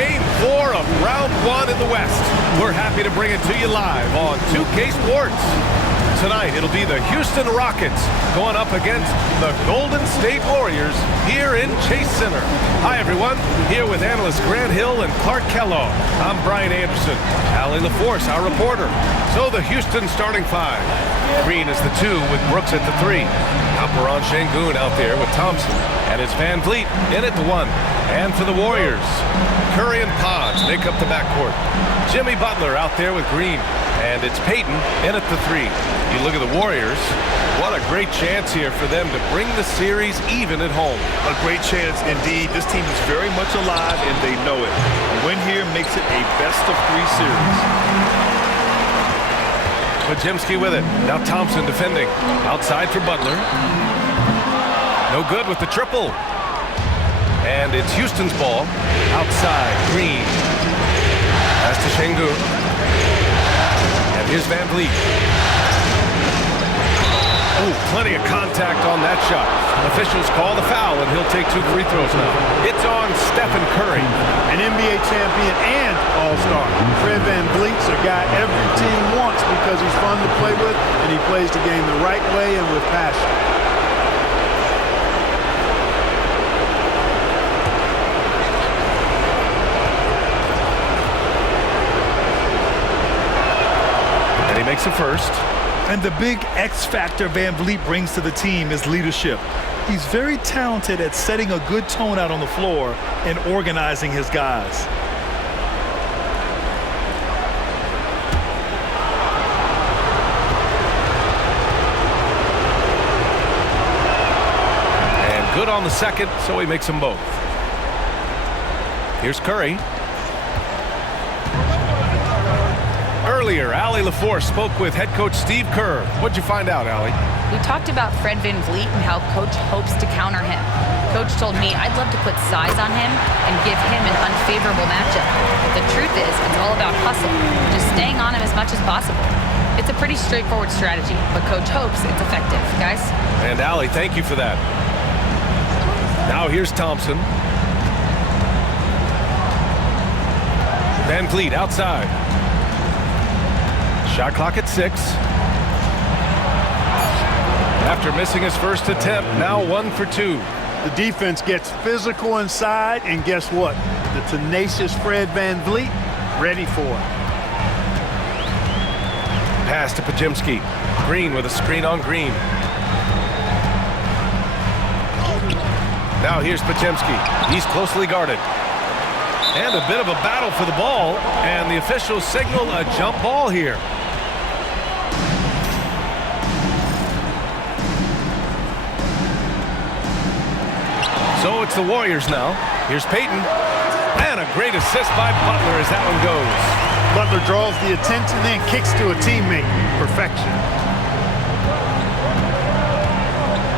Game 4 of round 1 in the West. We're happy to bring it to you live on 2K Sports. Tonight, it'll be the Houston Rockets going up against the Golden State Warriors here in Chase Center. Hi, everyone. Here with analysts Grant Hill and Clark Kellogg. I'm Brian Anderson. Allie LaForce, our reporter. So the Houston starting 5. Green is the 2 with Brooks at the 3. Alperon Şengün out there with Thompson. And it's Van Vliet in at the 1. And for the Warriors, Curry and Podge make up the backcourt. Jimmy Butler out there with Green. And it's Payton in at the 3. You look at the Warriors, what a great chance here for them to bring the series even at home. A great chance indeed. This team is very much alive and they know it. A win here makes it a best-of-3 series. Podziemski with it. Now Thompson defending. Outside for Butler. No good with the triple. And it's Houston's ball. Outside, Green. Pass to Şengün. And here's Van Vliet. Oh, plenty of contact on that shot. Officials call the foul, and he'll take 2 free throws now. It's on Steph Curry. An NBA champion and all-star. Fred Van Vliet's a guy every team wants because he's fun to play with, and he plays the game the right way and with passion. And he makes it first. And the big X factor Van Vliet brings to the team is leadership. He's very talented at setting a good tone out on the floor and organizing his guys. And good on the second, so he makes them both. Here's Curry. Earlier, Allie LaForce spoke with head coach Steve Kerr. What'd you find out, Allie? We talked about Fred Van Vliet and how Coach hopes to counter him. Coach told me I'd love to put size on him and give him an unfavorable matchup. The truth is, it's all about hustle, just staying on him as much as possible. It's a pretty straightforward strategy, but Coach hopes it's effective. Guys? And Allie, thank you for that. Now here's Thompson. Van Vliet outside. Shot clock at 6. After missing his first attempt, now 1 for 2. The defense gets physical inside, and guess what? The tenacious Fred Van Vliet ready for it. Pass to Podziemski. Green with a screen on Green. Now here's Podziemski. He's closely guarded. And a bit of a battle for the ball, and the officials signal a jump ball here. So it's the Warriors now. Here's Payton. And a great assist by Butler as that one goes. Butler draws the attention, then kicks to a teammate. Perfection.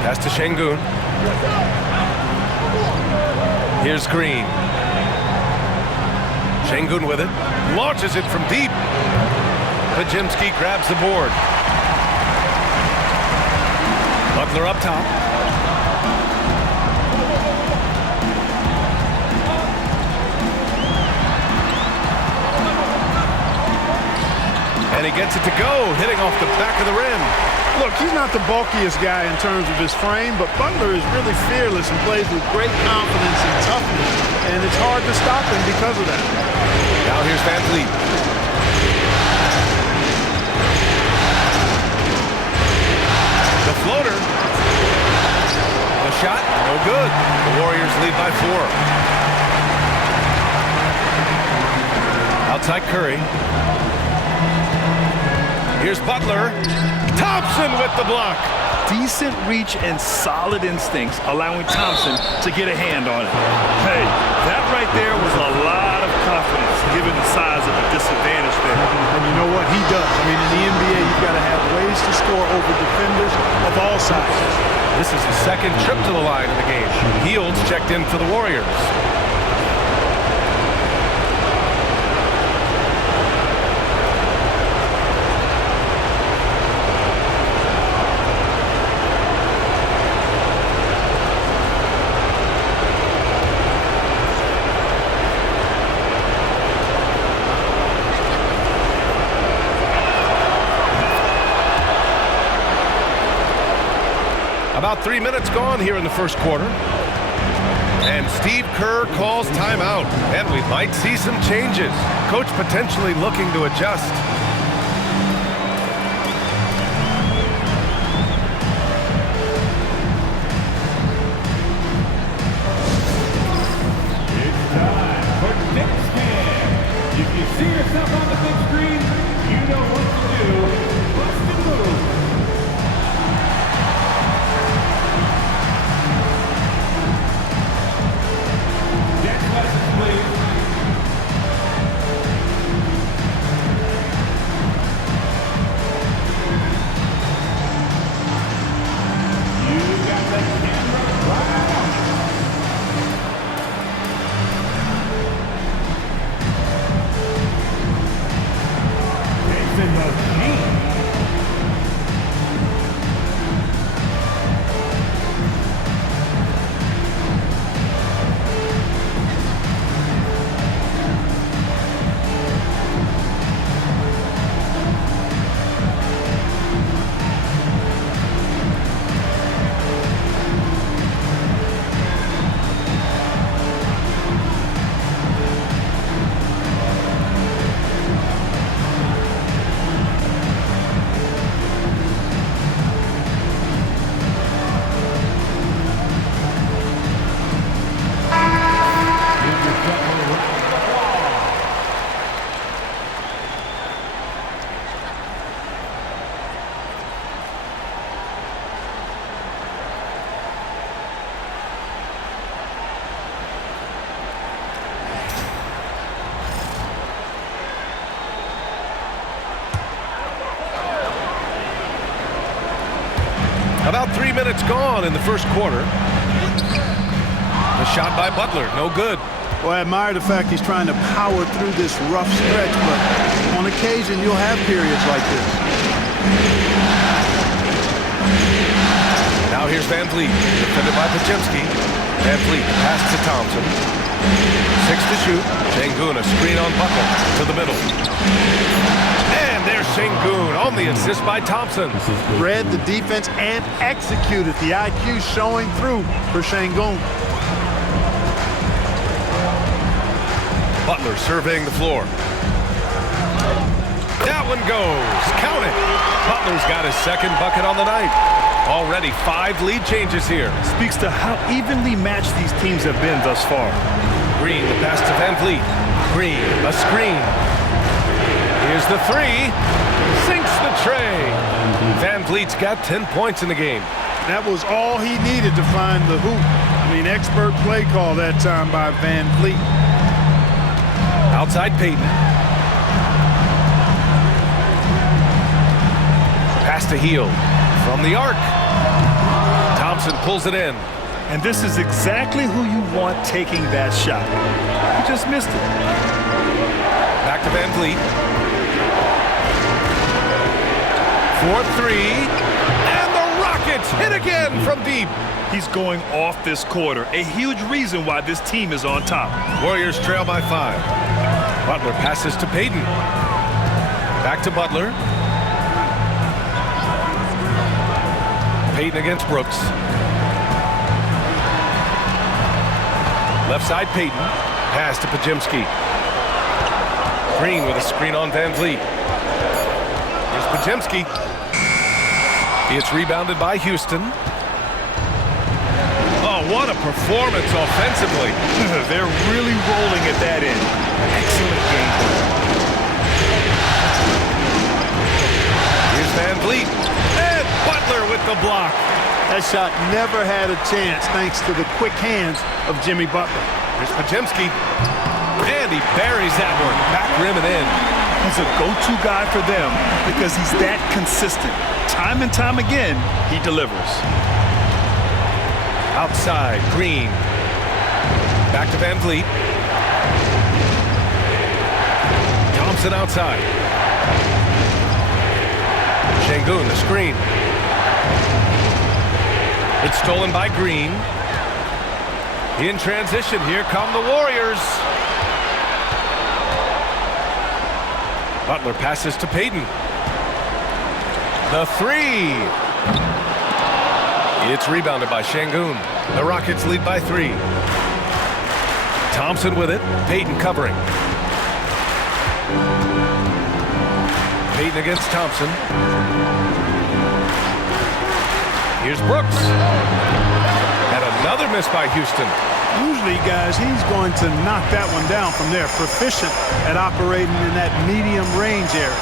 Pass to Şengün. Here's Green. Şengün with it. Launches it from deep. Podziemski grabs the board. Butler up top. And he gets it to go, hitting off the back of the rim. Look, he's not the bulkiest guy in terms of his frame, but Butler is really fearless and plays with great confidence and toughness, and it's hard to stop him because of that. Now here's Van Vliet. The floater. The shot, no good. The Warriors lead by 4. Outside Curry. Here's Butler. Thompson with the block. Decent reach and solid instincts, allowing Thompson to get a hand on it. Hey, that right there was a lot of confidence, given the size of the disadvantage there. And you know what? He does. I mean, in the NBA, you've got to have ways to score over defenders of all sizes. This is the second trip to the line in the game. Hields checked in for the Warriors. About 3 minutes gone here in the first quarter. And Steve Kerr calls timeout. And we might see some changes. Coach potentially looking to adjust. It's time for Nick Scan. If you see yourself on the big screen, you know what to do. What's the move? Next lesson, please. You got the camera right on. Jason Machine. About 3 minutes gone in the first quarter. The shot by Butler, no good. Well, I admire the fact he's trying to power through this rough stretch, but on occasion you'll have periods like this. Now here's Van Vliet, defended by Pajemski. Van Vliet, the pass to Thompson. 6 to shoot. Sengun, a screen on Butler to the middle. And there's Sengun on the assist by Thompson. Read the defense and executed. The IQ showing through for Sengun. Butler surveying the floor. That one goes. Count it. Butler's got his second bucket on the night. Already 5 lead changes here. Speaks to how evenly matched these teams have been thus far. Green, the pass to Van Vliet. Green, a screen. Here's the 3. Sinks the tray. Van Vliet's got 10 points in the game. That was all he needed to find the hoop. I mean, expert play call that time by Van Vliet. Outside Payton. Pass to Heel. From the arc. Thompson pulls it in. And this is exactly who you want taking that shot. He just missed it. Back to Van Vliet. 4-3. And the Rockets hit again from deep. He's going off this quarter. A huge reason why this team is on top. Warriors trail by 5. Butler passes to Payton. Back to Butler. Payton against Brooks. Left side Payton. Pass to Pajemski. Green with a screen on Van Vliet. Here's Pajemski. It's rebounded by Houston. Oh, what a performance offensively. They're really rolling at that end. Excellent game. Here's Van Vliet. And Butler with the block. That shot never had a chance thanks to the quick hands of Jimmy Butler. Here's Pajemski. And he buries that one. Back rim and in. He's a go-to guy for them because he's that consistent. Time and time again, he delivers. Outside, Green. Back to Van Vliet. Thompson outside. Sengun, the screen. It's stolen by Green. In transition, here come the Warriors. Butler passes to Payton. The 3. It's rebounded by Şengün. The Rockets lead by 3. Thompson with it. Payton covering. Payton against Thompson. Here's Brooks. And another miss by Houston. Usually, guys, he's going to knock that one down from there. Proficient at operating in that medium range area.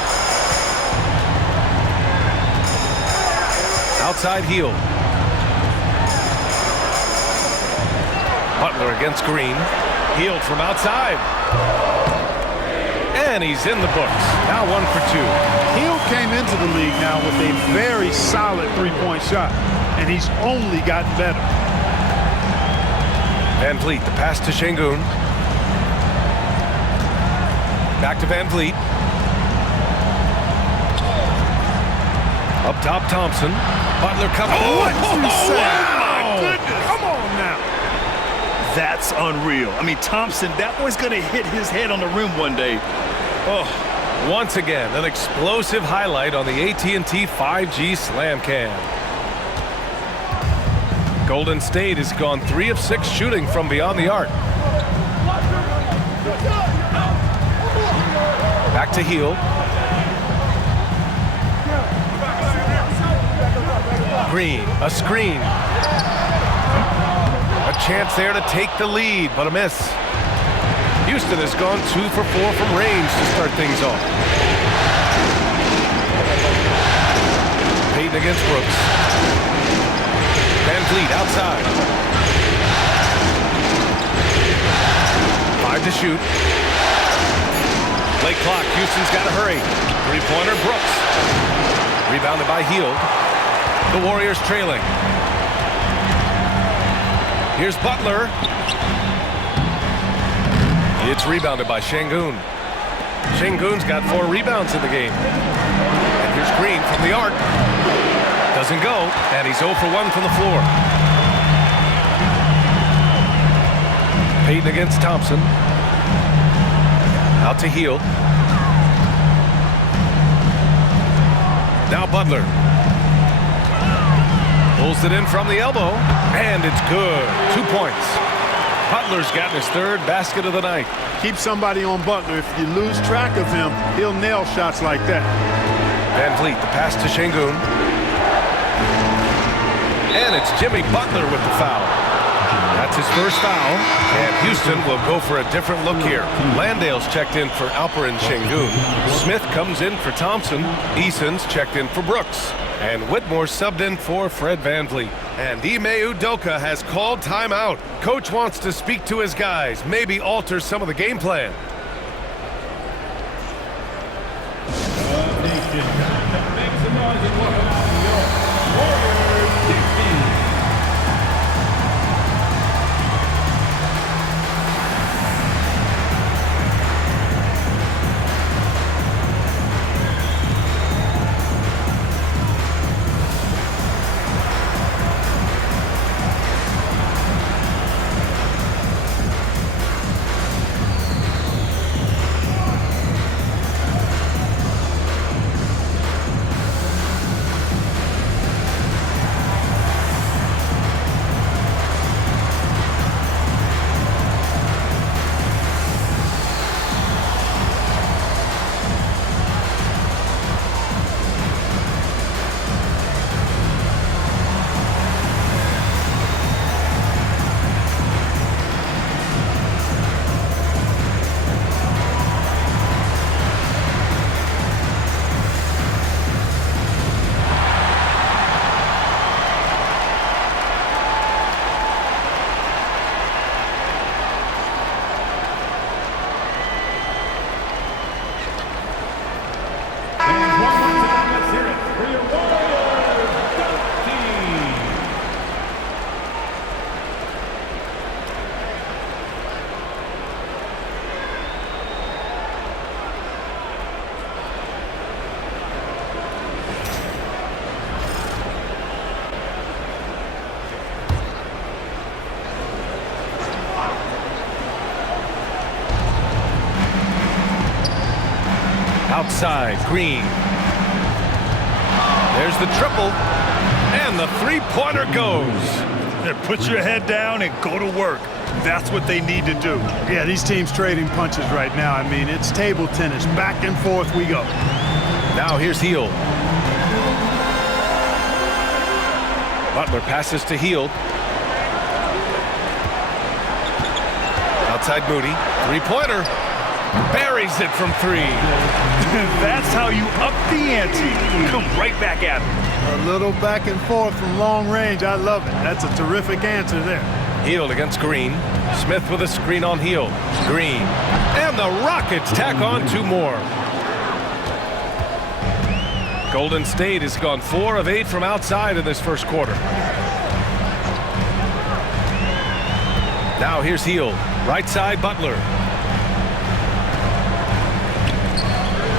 Outside heel. Butler against Green. Healed from outside. And he's in the books. Now 1 for 2. Hill came into the league now with a very solid three-point shot, and he's only gotten better. Van Vliet, the pass to Şengün. Back to Van Vliet. Up top, Thompson. Butler comes. What you say? my goodness. Come on now. That's unreal. I mean, Thompson, that boy's going to hit his head on the rim one day. Oh, once again, an explosive highlight on the AT&T 5G Slam Cam. Golden State has gone 3 of 6 shooting from beyond the arc. Back to heel. Green, a screen. A chance there to take the lead, but a miss. Houston has gone 2 for 4 from range to start things off. Payton against Brooks. Van Vliet outside. 5 to shoot. Late clock. Houston's got to hurry. Three-pointer, Brooks. Rebounded by Hield. The Warriors trailing. Here's Butler. It's rebounded by Şengün. Şengün's got 4 rebounds in the game. And here's Green from the arc. Doesn't go, and he's 0 for 1 from the floor. Payton against Thompson. Out to Hield. Now Butler. Pulls it in from the elbow, and it's good. 2 points. Butler's gotten his 3rd basket of the night. Keep somebody on Butler. If you lose track of him, he'll nail shots like that. Van Vliet, the pass to Şengün. And it's Jimmy Butler with the foul. That's his first foul, and Houston will go for a different look here. Landale's checked in for Alperen Şengün. Smith comes in for Thompson. Eason's checked in for Brooks. And Whitmore subbed in for Fred Van Vliet. And Ime Udoka has called timeout. Coach wants to speak to his guys, maybe alter some of the game plan. Make some noise and welcome out to your Warriors 60. Outside, Green. There's the triple, and And the three-pointer goes. Yeah, put your head down and go to work. That's what they need to do. Yeah, these teams trading punches right now. I mean, it's table tennis. Back and forth we go. Now here's Hield. Butler passes to Hield. Outside Moody. Three-pointer. Buries it from three. That's how you up the ante. Come right back at him. A little back and forth from long range. I love it. That's a terrific answer there. Hield against Green. Smith with a screen on Hield. Green. And the Rockets tack on two more. Golden State has gone 4 of 8 from outside in this first quarter. Now here's Hield. Right side, Butler.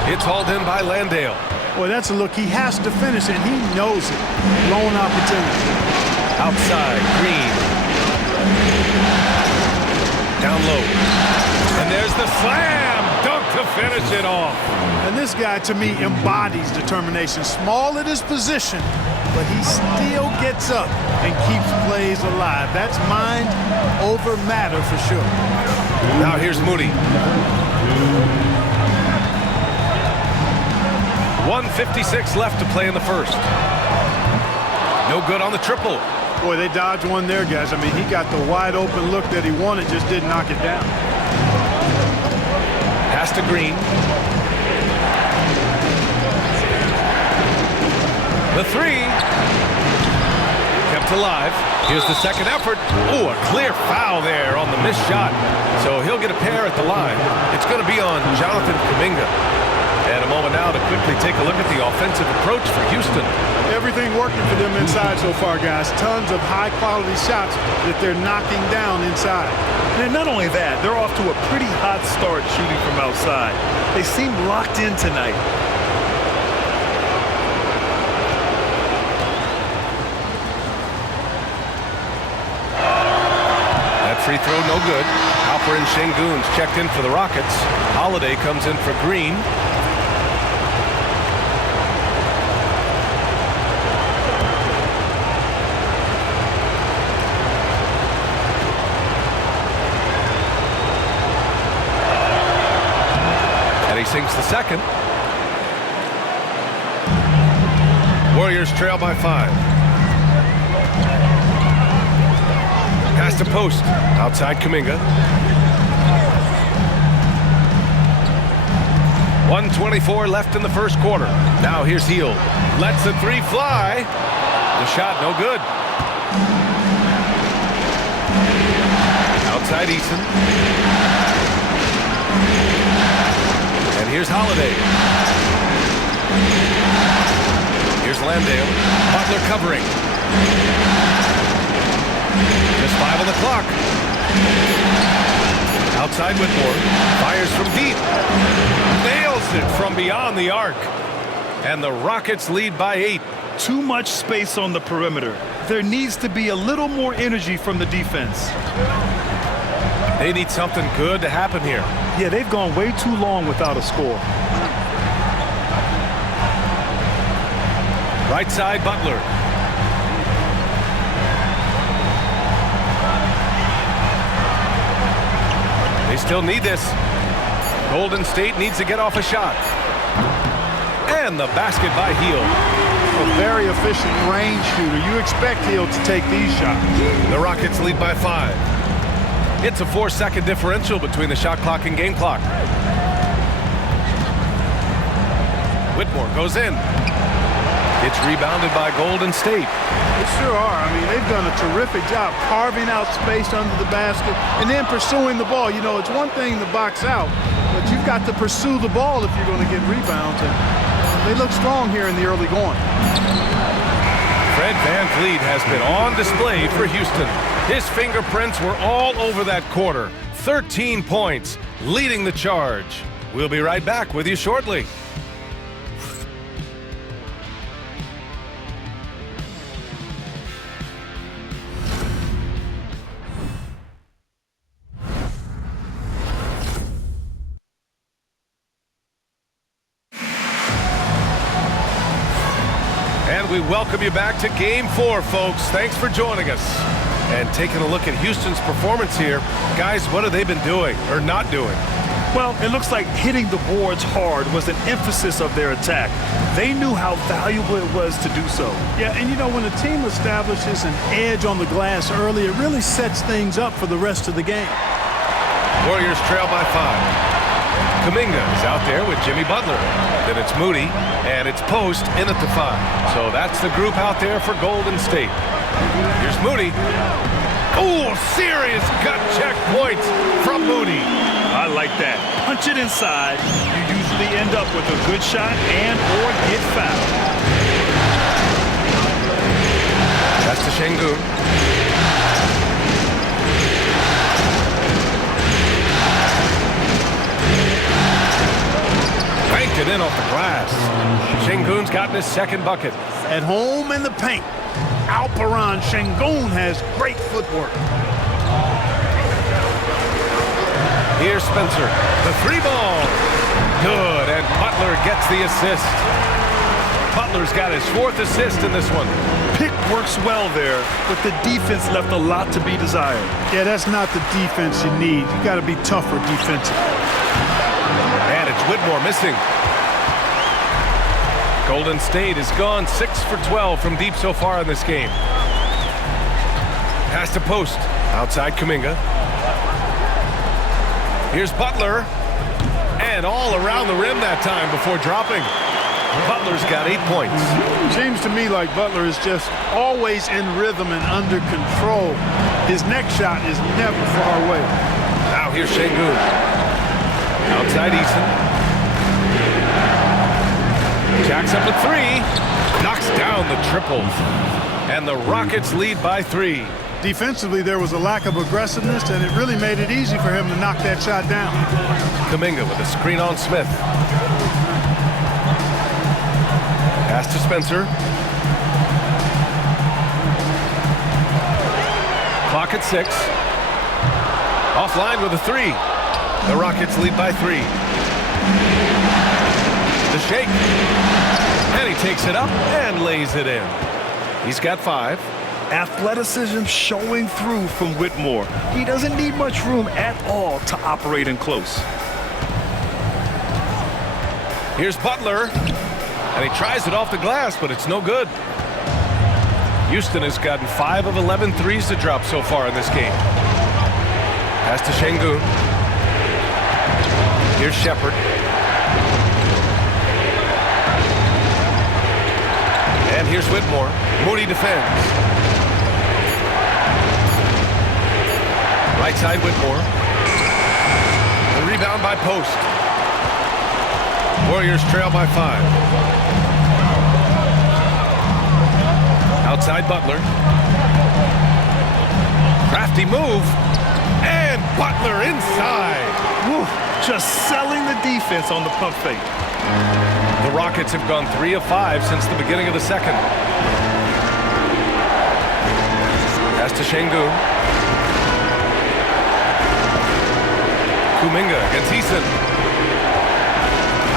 It's hauled in by Landale. Boy, that's a look. He has to finish it. He knows it. Lone opportunity. Outside, Green. Down low. And there's the slam dunk to finish it off. And this guy, to me, embodies determination. Small at his position, but he still gets up and keeps plays alive. That's mind over matter for sure. Now here's Moody. 1:56 left to play in the first. No good on the triple. Boy, they dodged one there, guys. I mean, he got the wide open look that he wanted, just didn't knock it down. Pass to Green. The three. Kept alive. Here's the second effort. Oh, a clear foul there on the missed shot. So he'll get a pair at the line. It's going to be on Jonathan Kuminga. And a moment now to quickly take a look at the offensive approach for Houston. Everything working for them inside so far, guys. Tons of high-quality shots that they're knocking down inside. And not only that, they're off to a pretty hot start shooting from outside. They seem locked in tonight. That free throw no good. Halper and Şengün's checked in for the Rockets. Holiday comes in for Green. He sinks the second. Warriors trail by 5. Pass to post. Outside Kuminga. 1:24 left in the first quarter. Now here's Hield. Lets the three fly. The shot no good. Outside Eason. And here's Holiday. Here's Landale. Butler covering. Just 5 on the clock. Outside Whitmore. Fires from deep. Nails it from beyond the arc. And the Rockets lead by 8. Too much space on the perimeter. There needs to be a little more energy from the defense. They need something good to happen here. Yeah, they've gone way too long without a score. Right side, Butler. They still need this. Golden State needs to get off a shot. And the basket by Hield. A very efficient range shooter. You expect Hield to take these shots. The Rockets lead by 5. It's a 4-second differential between the shot clock and game clock. Whitmore goes in. It's rebounded by Golden State. They sure are. I mean, they've done a terrific job carving out space under the basket and then pursuing the ball. You know, it's one thing to box out, but you've got to pursue the ball if you're going to get rebounds. And they look strong here in the early going. Fred VanVleet has been on display for Houston. His fingerprints were all over that quarter. 13 points, leading the charge. We'll be right back with you shortly. And we welcome you back to Game 4, folks. Thanks for joining us. And taking a look at Houston's performance here. Guys, what have they been doing or not doing? Well, it looks like hitting the boards hard was an emphasis of their attack. They knew how valuable it was to do so. Yeah, and you know, when a team establishes an edge on the glass early, it really sets things up for the rest of the game. Warriors trail by 5. Kuminga is out there with Jimmy Butler. Then it's Moody, and it's Post in at the 5. So that's the group out there for Golden State. Here's Moody. Oh, serious gut check points from Moody. I like that. Punch it inside. You usually end up with a good shot and or get fouled. That's to Şengün. Banked it in off the glass. Şengün's gotten his second bucket. At home in the paint, Alperen Şengün has great footwork. Here's Spencer. The 3-ball. Good, and Butler gets the assist. Butler's got his 4th assist in this one. Pick works well there, but the defense left a lot to be desired. Yeah, that's not the defense you need. You got to be tougher defensively. And it's Whitmore missing. Golden State has gone 6 for 12 from deep so far in this game. Pass to Post. Outside Kuminga. Here's Butler. And all around the rim that time before dropping. Butler's got 8 points. Seems to me like Butler is just always in rhythm and under control. His next shot is never far away. Now here's Şengün. Outside Eason. Jacks up a 3. Knocks down the triple. And the Rockets lead by 3. Defensively, there was a lack of aggressiveness, and it really made it easy for him to knock that shot down. Kuminga with a screen on Smith. Pass to Spencer. Clock at 6. Offline with a 3. The Rockets lead by 3. The shake. And he takes it up and lays it in. He's got 5. Athleticism showing through from Whitmore. He doesn't need much room at all to operate in close. Here's Butler. And he tries it off the glass, but it's no good. Houston has gotten 5 of 11 threes to drop so far in this game. Pass to Şengün. Here's Shepherd. And here's Whitmore. Moody defends. Right side Whitmore. The rebound by Post. Warriors trail by 5. Outside Butler. Crafty move. And Butler inside. Woo, just selling the defense on the pump fake. The Rockets have gone 3 of 5 since the beginning of the second. Pass to Şengün. Kuminga against Eason.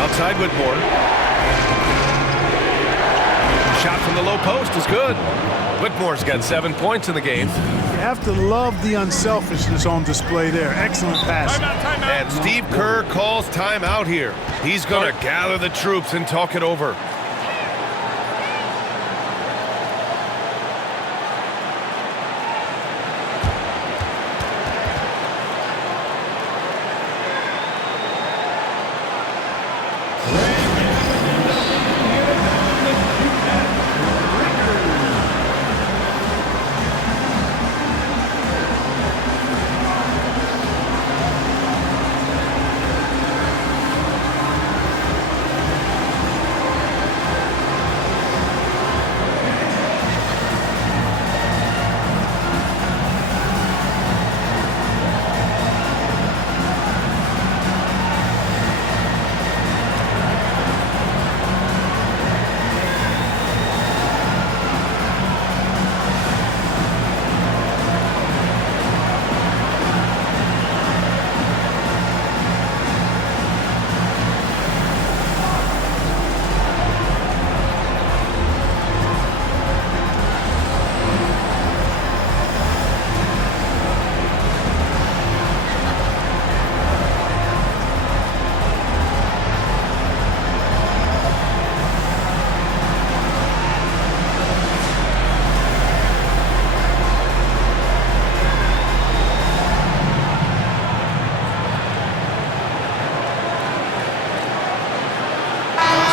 Outside Whitmore. Shot from the low post is good. Whitmore's got 7 points in the game. You have to love the unselfishness on display there. Excellent pass. And Steve Kerr calls timeout here. He's going to gather the troops and talk it over.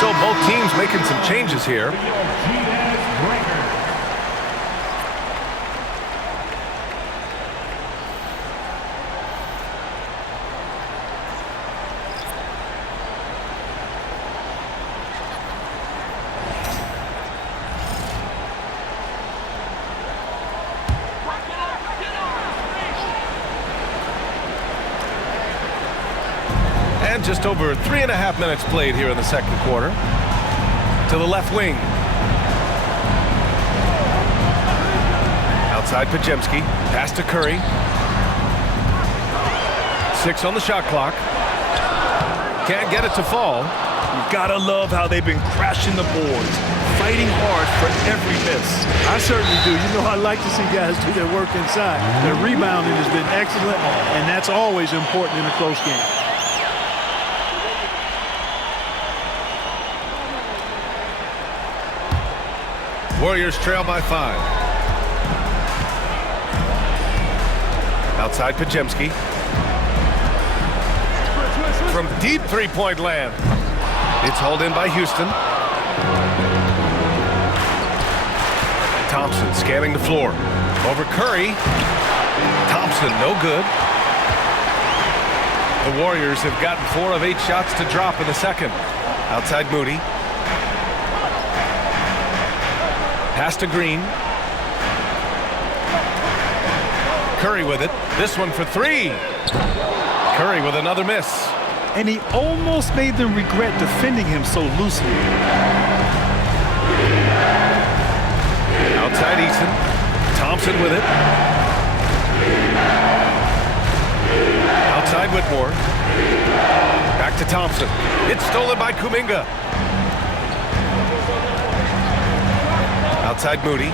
So both teams making some changes here. And just over 3.5 minutes played here in the second quarter. To the left wing. Outside Pajemski. Pass to Curry. 6 on the shot clock. Can't get it to fall. You've got to love how they've been crashing the boards, fighting hard for every miss. I certainly do. You know, I like to see guys do their work inside. Their rebounding has been excellent, and that's always important in a close game. Warriors trail by 5. Outside Pajemski. From deep three-point land. It's hauled in by Houston. Thompson scanning the floor. Over Curry. Thompson, no good. The Warriors have gotten 4 of 8 shots to drop in the second. Outside Moody. Pass to Green. Curry with it. This one for 3. Curry with another miss. And he almost made them regret defending him so loosely. Outside Eason. Thompson with it. Outside Whitmore. Back to Thompson. It's stolen by Kuminga. Outside Moody.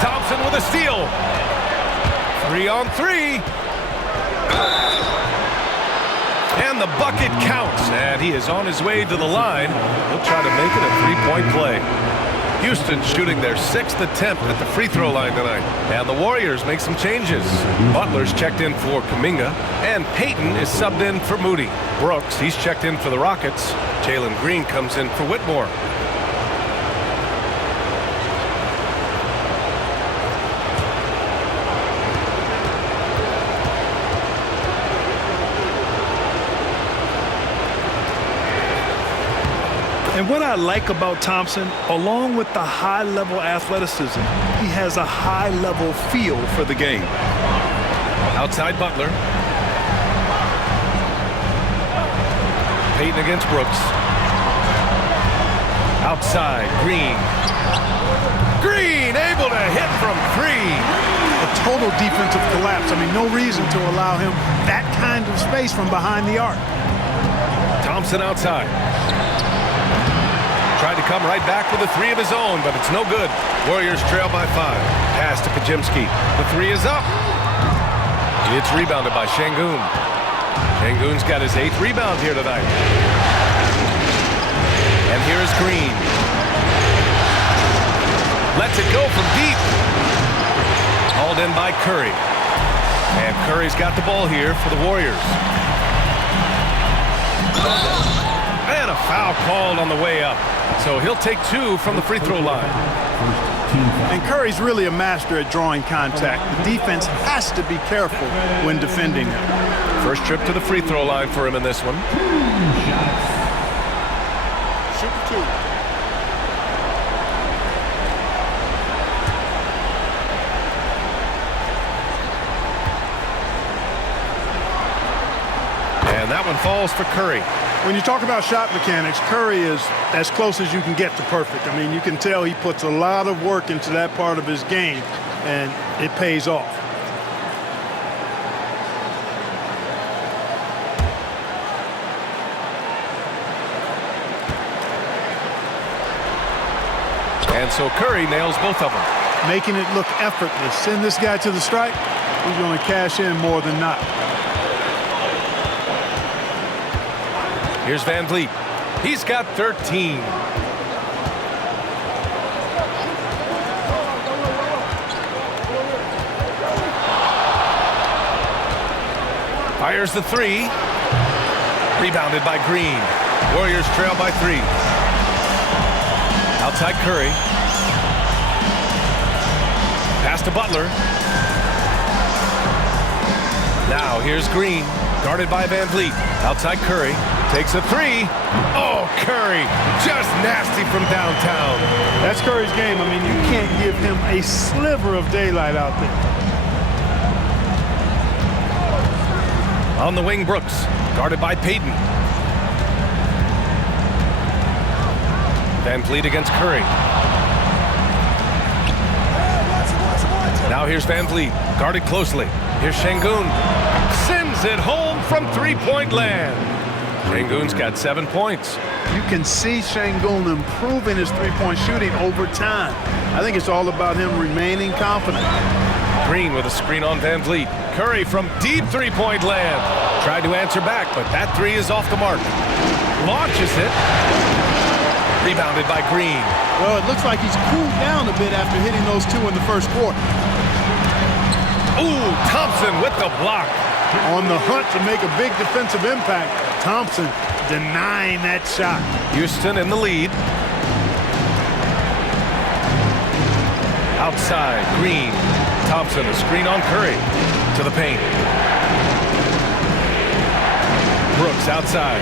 Thompson with a steal. 3 on 3. And the bucket counts. And he is on his way to the line. He'll try to make it a 3-point play. Houston shooting their 6th attempt at the free throw line tonight. And the Warriors make some changes. Butler's checked in for Kuminga. And Payton is subbed in for Moody. Brooks, he's checked in for the Rockets. Jalen Green comes in for Whitmore. And what I like about Thompson, along with the high-level athleticism, he has a high-level feel for the game. Outside Butler. Payton against Brooks. Outside Green. Green able to hit from 3. A total defensive collapse. I mean, no reason to allow him that kind of space from behind the arc. Thompson outside. Tried to come right back with a 3 of his own, but it's no good. Warriors trail by 5. Pass to Pajemski. The 3 is up. It's rebounded by Şengün. Şengün's got his 8th rebound here tonight. And here's Green. Lets it go from deep. Hauled in by Curry. And Curry's got the ball here for the Warriors. And a foul called on the way up. So he'll take 2 from the free throw line. And Curry's really a master at drawing contact. The defense has to be careful when defending him. First trip to the free throw line for him in this one. Shoot 2. And that one falls for Curry. When you talk about shot mechanics, Curry is as close as you can get to perfect. I mean, you can tell he puts a lot of work into that part of his game, and it pays off. And so Curry nails both of them. Making it look effortless. Send this guy to the stripe, he's going to cash in more than not. Here's Van Vliet. He's got 13. Fires the three. Rebounded by Green. Warriors trail by 3. Outside Curry. Pass to Butler. Now here's Green. Guarded by Van Vliet. Outside Curry. Takes a 3. Oh, Curry. Just nasty from downtown. That's Curry's game. I mean, you can't give him a sliver of daylight out there. On the wing, Brooks. Guarded by Payton. Van Vliet against Curry. Now here's Van Vliet. Guarded closely. Here's Şengün. Sends it home from three-point land. Şengün's got 7 points. You can see Şengün improving his three-point shooting over time. I think it's all about him remaining confident. Green with a screen on Van Vliet. Curry from deep three-point land. Tried to answer back, but that 3 is off the mark. Launches it. Rebounded by Green. Well, it looks like he's cooled down a bit after hitting those 2 in the first quarter. Ooh, Thompson with the block. On the hunt to make a big defensive impact, Thompson denying that shot. Houston in the lead. Outside, Green. Thompson, a screen on Curry. To the paint. Brooks outside.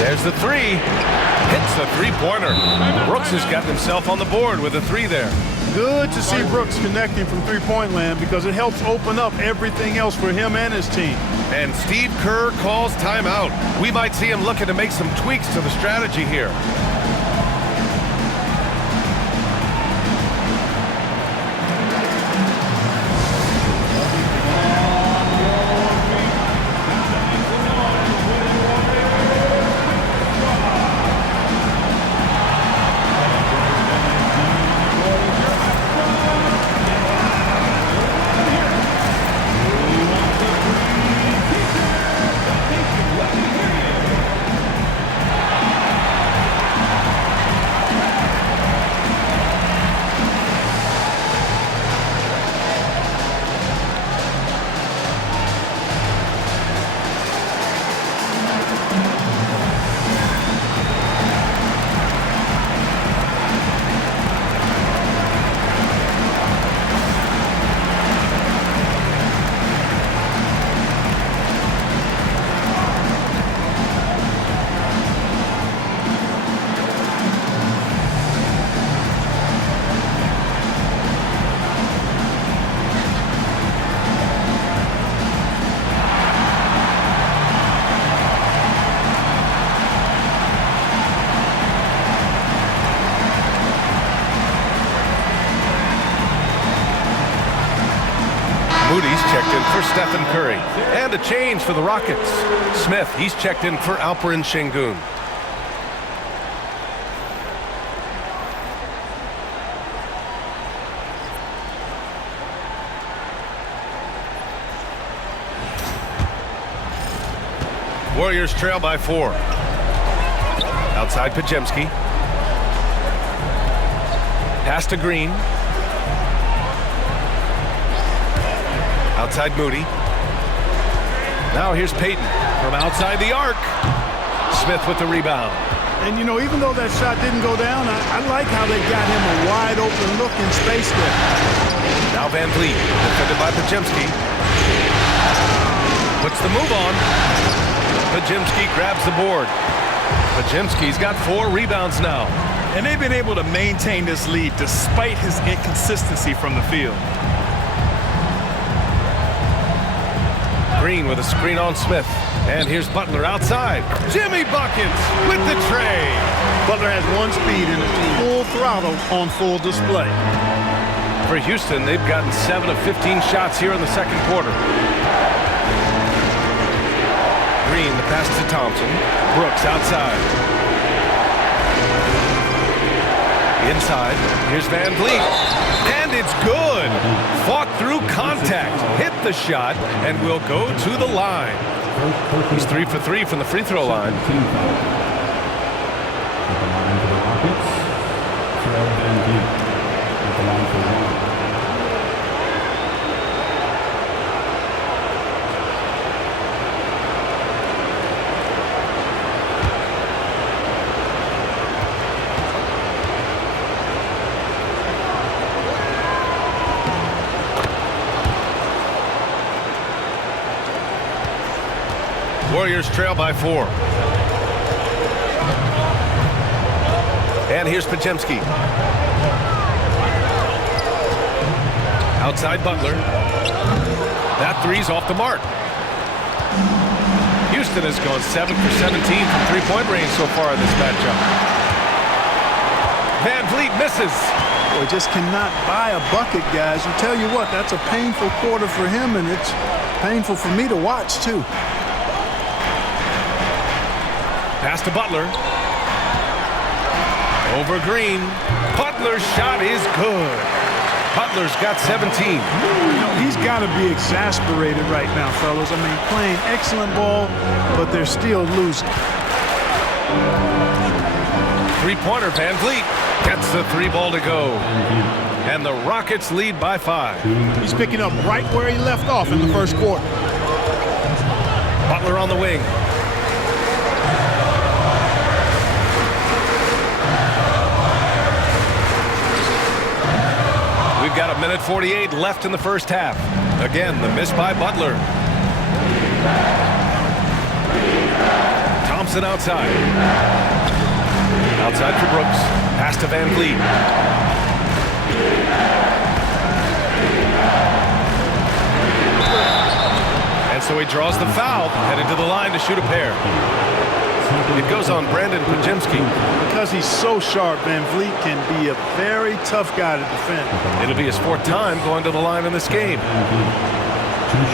There's the 3. Hits the three-pointer. Brooks has got himself on the board with a 3 there. Good to see Brooks connecting from three-point land because it helps open up everything else for him and his team. And Steve Kerr calls timeout. We might see him looking to make some tweaks to the strategy here. Moody's checked in for Stephen Curry. And a change for the Rockets. Smith, he's checked in for Alperen Şengün. Warriors trail by 4. Outside Podziemski. Pass to Green. Outside Moody. Now here's Payton from outside the arc. Smith with the rebound. And, you know, even though that shot didn't go down, I like how they got him a wide open look in space there. Now Van Vliet, defended by Podziemski. Puts the move on. Podziemski grabs the board. Podziemski's got 4 rebounds now. And they've been able to maintain this lead despite his inconsistency from the field. Green with a screen on Smith. And here's Butler outside. Jimmy Buckets with the tray. Butler has 1 speed and it's full throttle on full display. For Houston, they've gotten 7 of 15 shots here in the second quarter. Green, the pass to Thompson. Brooks outside. Inside, here's Van Vliet. And it's good. Fought through contact, hit the shot, and will go to the line. He's 3 for 3 from the free throw line. At the line for the Rockets, Van Vliet. At the line for Warriors trail by 4. And here's Podziemski. Outside Butler. That three's off the mark. Houston has gone 7 for 17 from three-point range so far in this matchup. Van Vliet misses. Boy, just cannot buy a bucket, guys. You tell you what, that's a painful quarter for him, and it's painful for me to watch, too. Pass to Butler. Over Green. Butler's shot is good. Butler's got 17. You know, he's got to be exasperated right now, fellas. I mean, playing excellent ball, but they're still losing. Three-pointer, Van Vliet gets the 3 ball to go. And the Rockets lead by 5. He's picking up right where he left off in the first quarter. Butler on the wing. We've got 1:48 left in the first half. Again, the miss by Butler. Thompson outside. Outside for Brooks. Pass to Van Vliet. And so he draws the foul, headed to the line to shoot a pair. It goes on Brandon Podziemski. Because he's so sharp, Van Vliet can be a very tough guy to defend. It'll be his 4th time going to the line in this game. 2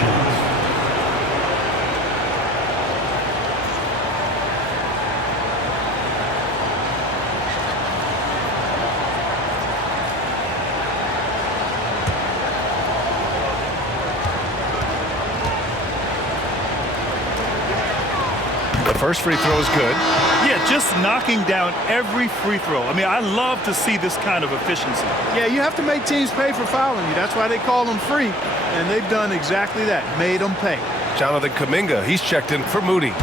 shots. First free throw is good. Yeah, just knocking down every free throw. I mean, I love to see this kind of efficiency. Yeah, you have to make teams pay for fouling you. That's why they call them free. And they've done exactly that, made them pay. Jonathan Kuminga, he's checked in for Moody.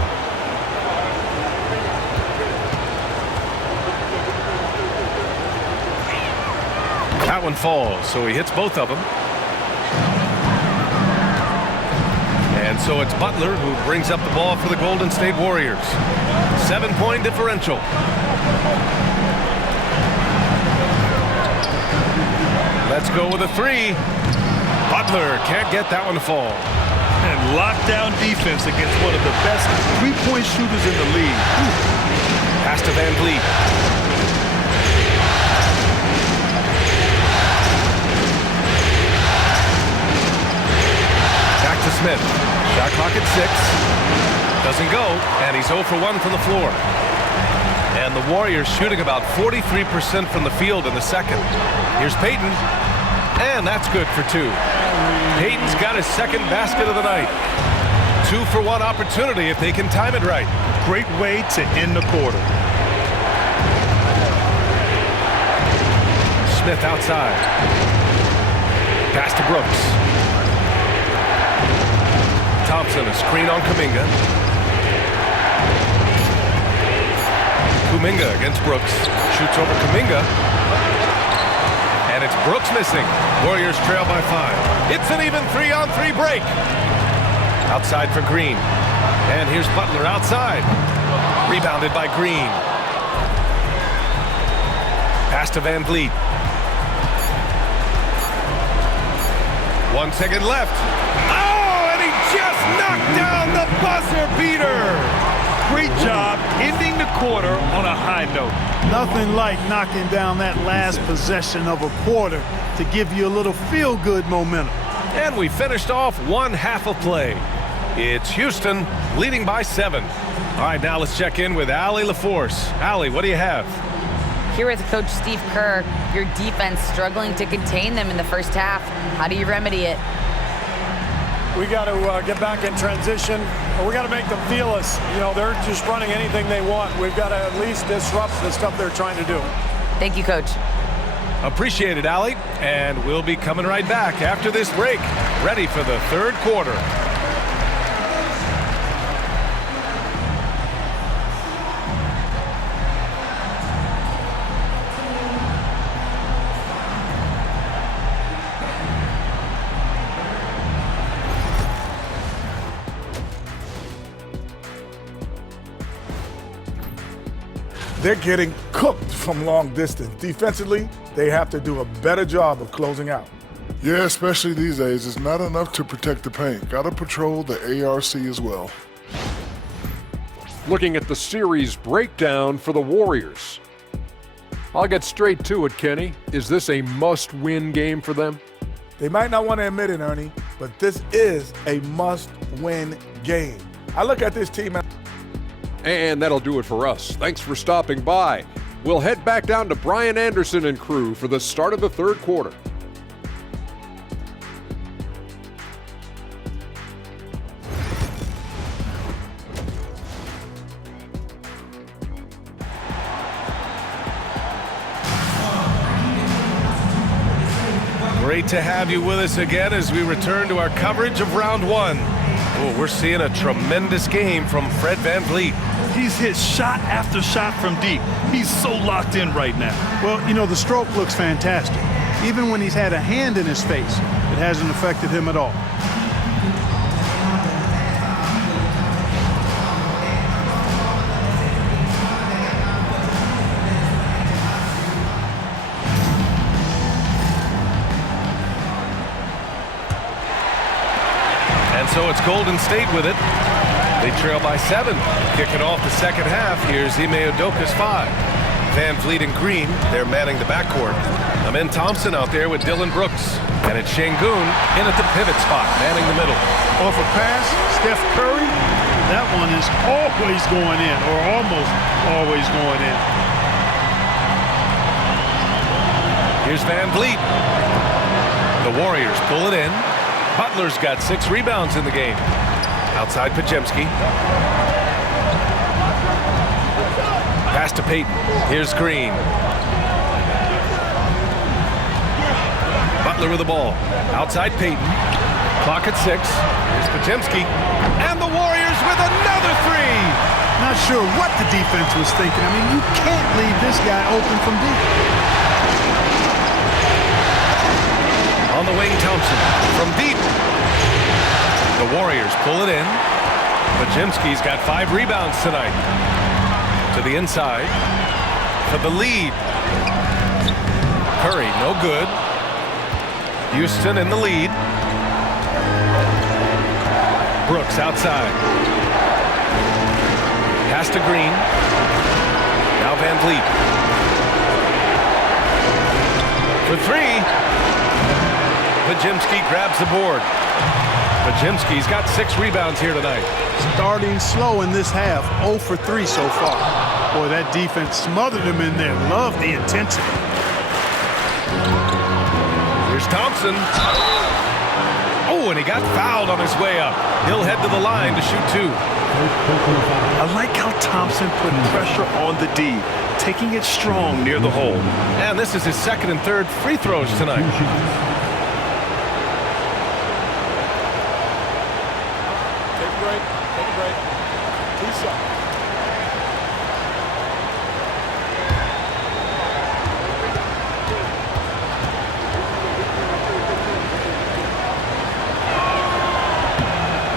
That one falls, so he hits both of them. And so it's Butler who brings up the ball for the Golden State Warriors. 7-point differential. Let's go with a 3. Butler can't get that one to fall. And lockdown defense against one of the best three-point shooters in the league. Pass to Van Vliet. Back to Smith. Shot clock at 6. Doesn't go, and he's 0 for 1 from the floor. And the Warriors shooting about 43% from the field in the second. Here's Payton, and that's good for 2. Payton's got his second basket of the night. 2 for 1 opportunity if they can time it right. Great way to end the quarter. Smith outside. Pass to Brooks. Thompson, a screen on Kuminga. Kuminga against Brooks. Shoots over Kuminga. And it's Brooks missing. Warriors trail by 5. It's an even 3-on-3 break. Outside for Green. And here's Butler outside. Rebounded by Green. Pass to Van Vliet. 1 second left. Just knocked down the buzzer beater. Great job ending the quarter on a high note. Nothing like knocking down that last possession of a quarter to give you a little feel-good momentum. And we finished off 1 half of play. It's Houston leading by 7. All right, now let's check in with Allie LaForce. Allie, what do you have? Here with Coach Steve Kerr, your defense struggling to contain them in the first half. How do you remedy it? We got to get back in transition, or we got to make them feel us. You know, they're just running anything they want. We've got to at least disrupt the stuff they're trying to do. Thank you, Coach. Appreciate it, Allie. And we'll be coming right back after this break, ready for the 3rd quarter. They're getting cooked from long distance. Defensively, they have to do a better job of closing out. Yeah, especially these days. It's not enough to protect the paint. Got to patrol the ARC as well. Looking at the series breakdown for the Warriors. I'll get straight to it, Kenny. Is this a must-win game for them? They might not want to admit it, Ernie, but this is a must-win game. I look at this team. And that'll do it for us. Thanks for stopping by. We'll head back down to Brian Anderson and crew for the start of the third quarter. Great to have you with us again as we return to our coverage of round one. Oh, we're seeing a tremendous game from Fred VanVleet. He's hit shot after shot from deep. He's so locked in right now. Well, you know, the stroke looks fantastic. Even when he's had a hand in his face, it hasn't affected him at all. And so it's Golden State with it. They trail by 7. Kicking off the second half, here's Ime Udoka's 5. VanVleet and Green, they're manning the backcourt. Amen Thompson out there with Dylan Brooks. And it's Şengün in at the pivot spot, manning the middle. Off a pass, Steph Curry, that one is always going in, or almost always going in. Here's VanVleet. The Warriors pull it in. Butler's got 6 rebounds in the game. Outside Podziemski. Pass to Payton. Here's Green. Butler with the ball. Outside Payton. Clock at 6. Here's Podziemski. And the Warriors with another 3. Not sure what the defense was thinking. I mean, you can't leave this guy open from deep. On the wing, Thompson. From deep. The Warriors pull it in. Podziemski's got 5 rebounds tonight. To the inside. For the lead. Curry, no good. Houston in the lead. Brooks outside. Pass to Green. Now VanVleet. For 3. Podziemski grabs the board. Podziemski's got 6 rebounds here tonight. Starting slow in this half, 0 for 3 so far. Boy, that defense smothered him in there. Love the intensity. Here's Thompson. Oh, and he got fouled on his way up. He'll head to the line to shoot 2. I like how Thompson put pressure on the D, taking it strong near the hole. And this is his 2nd and 3rd free throws tonight.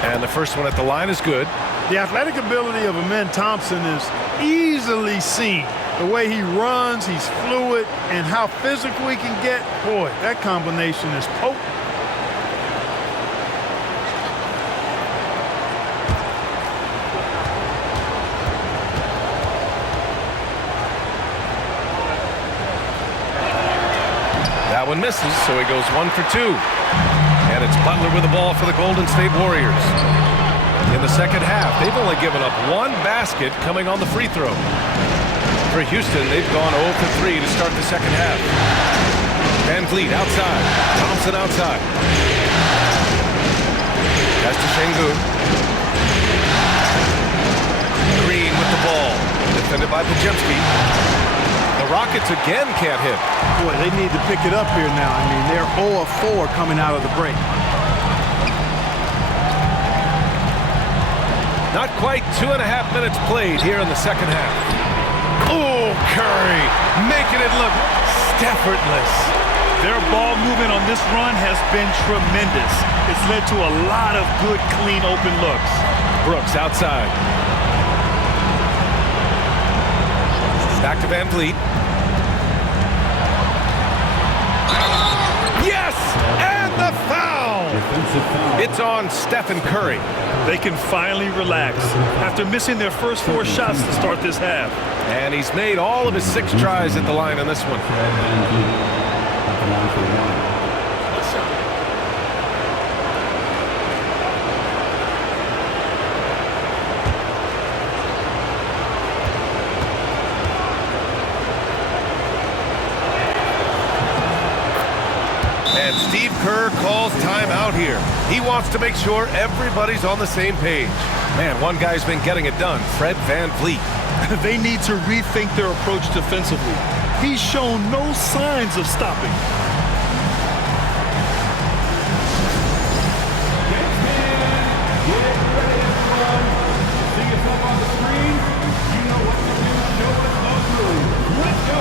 And the first one at the line is good. The athletic ability of Amen Thompson is easily seen. The way he runs, he's fluid, and how physical he can get. Boy, that combination is potent. That one misses, so he goes 1 for 2. And it's Butler with the ball for the Golden State Warriors. In the second half, they've only given up 1 basket coming on the free throw. For Houston, they've gone 0 for 3 to start the second half. VanVleet outside. Thompson outside. Pass to Şengün. Green with the ball. Defended by Podziemski. The Rockets again can't hit. Boy, they need to pick it up here now. I mean, they're 0 of 4 coming out of the break. Not quite 2.5 minutes played here in the second half. Oh, Curry making it look effortless. Their ball movement on this run has been tremendous. It's led to a lot of good, clean, open looks. Brooks outside. Back to Van Vliet. Yes! And the foul! It's on Stephen Curry. They can finally relax after missing their first 4 shots to start this half. And he's made all of his 6 tries at the line on this one. And Steve Kerr calls timeout here. He wants to make sure everybody's on the same page. Man, one guy's been getting it done, Fred Van Vliet. They need to rethink their approach defensively. He's shown no signs of stopping. See yourself on the screen. You know what to do. Show us those moves. Let's go.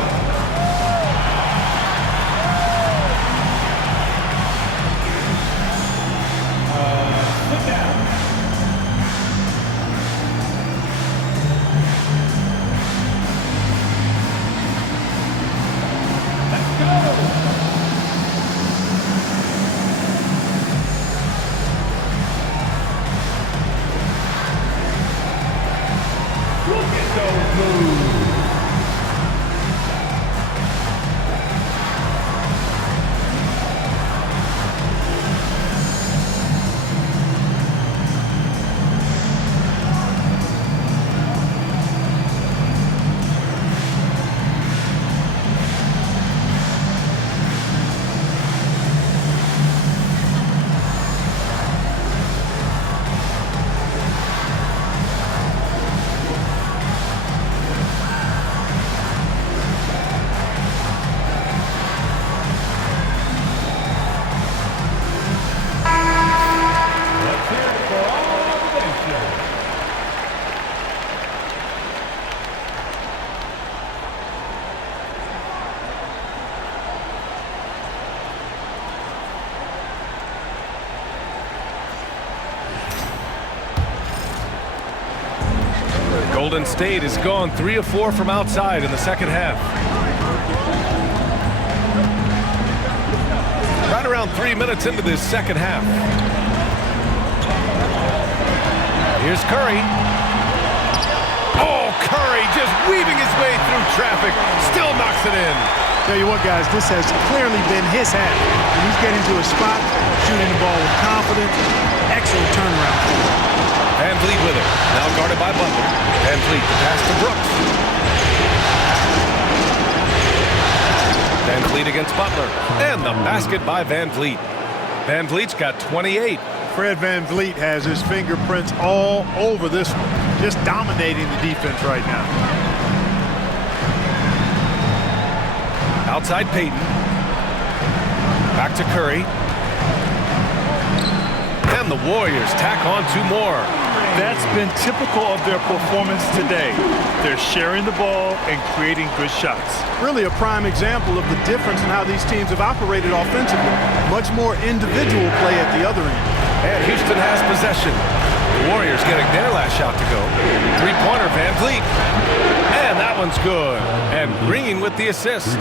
Sit down. Let's go. Look at those moves. Let's hear it for all of the bench. Golden State has gone 3 of 4 from outside in the second half. Right around 3 minutes into this second half. Here's Curry. Oh, Curry just weaving his way through traffic. Still knocks it in. Tell you what, guys, this has clearly been his half. And he's getting to a spot, shooting the ball with confidence. Excellent turnaround. Van Vliet with it. Now guarded by Butler. Van Vliet, the pass to Brooks. Van Vliet against Butler. And the basket by Van Vliet. Van Vliet's got 28. Fred Van Vliet has his fingerprints all over this one. Just dominating the defense right now. Outside Payton. Back to Curry. And the Warriors tack on 2 more. That's been typical of their performance today. They're sharing the ball and creating good shots. Really a prime example of the difference in how these teams have operated offensively. Much more individual play at the other end. And Houston has possession. The Warriors getting their last shot to go. 3-pointer, Van Vliet. And that one's good. And Green with the assist.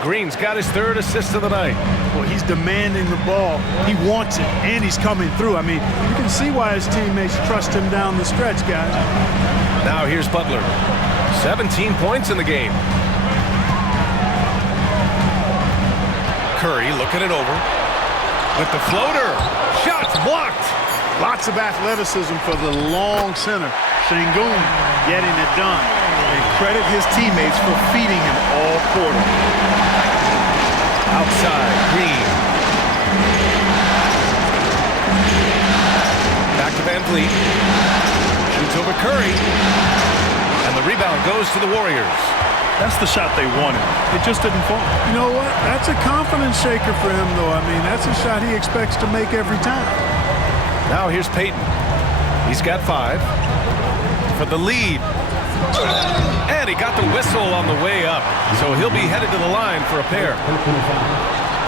Green's got his 3rd assist of the night. Well, he's demanding the ball. He wants it, and he's coming through. I mean, you can see why his teammates trust him down the stretch, guys. Now here's Butler. 17 points in the game. Curry looking it over. With the floater. Shots blocked. Lots of athleticism for the long center. Sengun getting it done. And credit his teammates for feeding him all quarter. Outside, Green. Back to Van Vliet. Shoots over Curry. And the rebound goes to the Warriors. That's the shot they wanted. It just didn't fall. You know what? That's a confidence shaker for him, though. I mean, that's a shot he expects to make every time. Now here's Payton. He's got 5 for the lead. And he got the whistle on the way up. So he'll be headed to the line for a pair.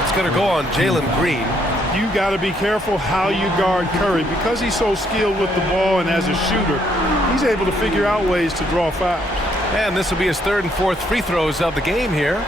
It's going to go on Jalen Green. You got to be careful how you guard Curry. Because he's so skilled with the ball and as a shooter, he's able to figure out ways to draw fouls. And this will be his third and fourth free throws of the game here.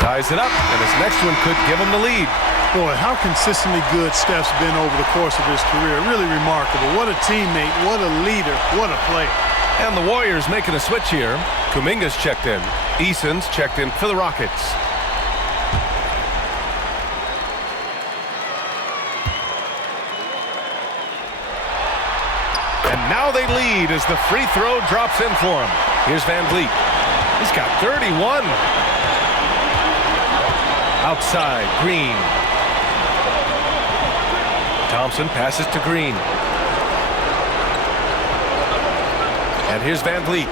Ties it up, and his next one could give him the lead. Boy, how consistently good Steph's been over the course of his career. Really remarkable. What a teammate, what a leader, what a player. And the Warriors making a switch here. Kuminga's checked in. Eason's checked in for the Rockets. And now they lead as the free throw drops in for him. Here's Van Vliet. He's got 31. Outside, Green. Thompson passes to Green. And here's Van Vliet.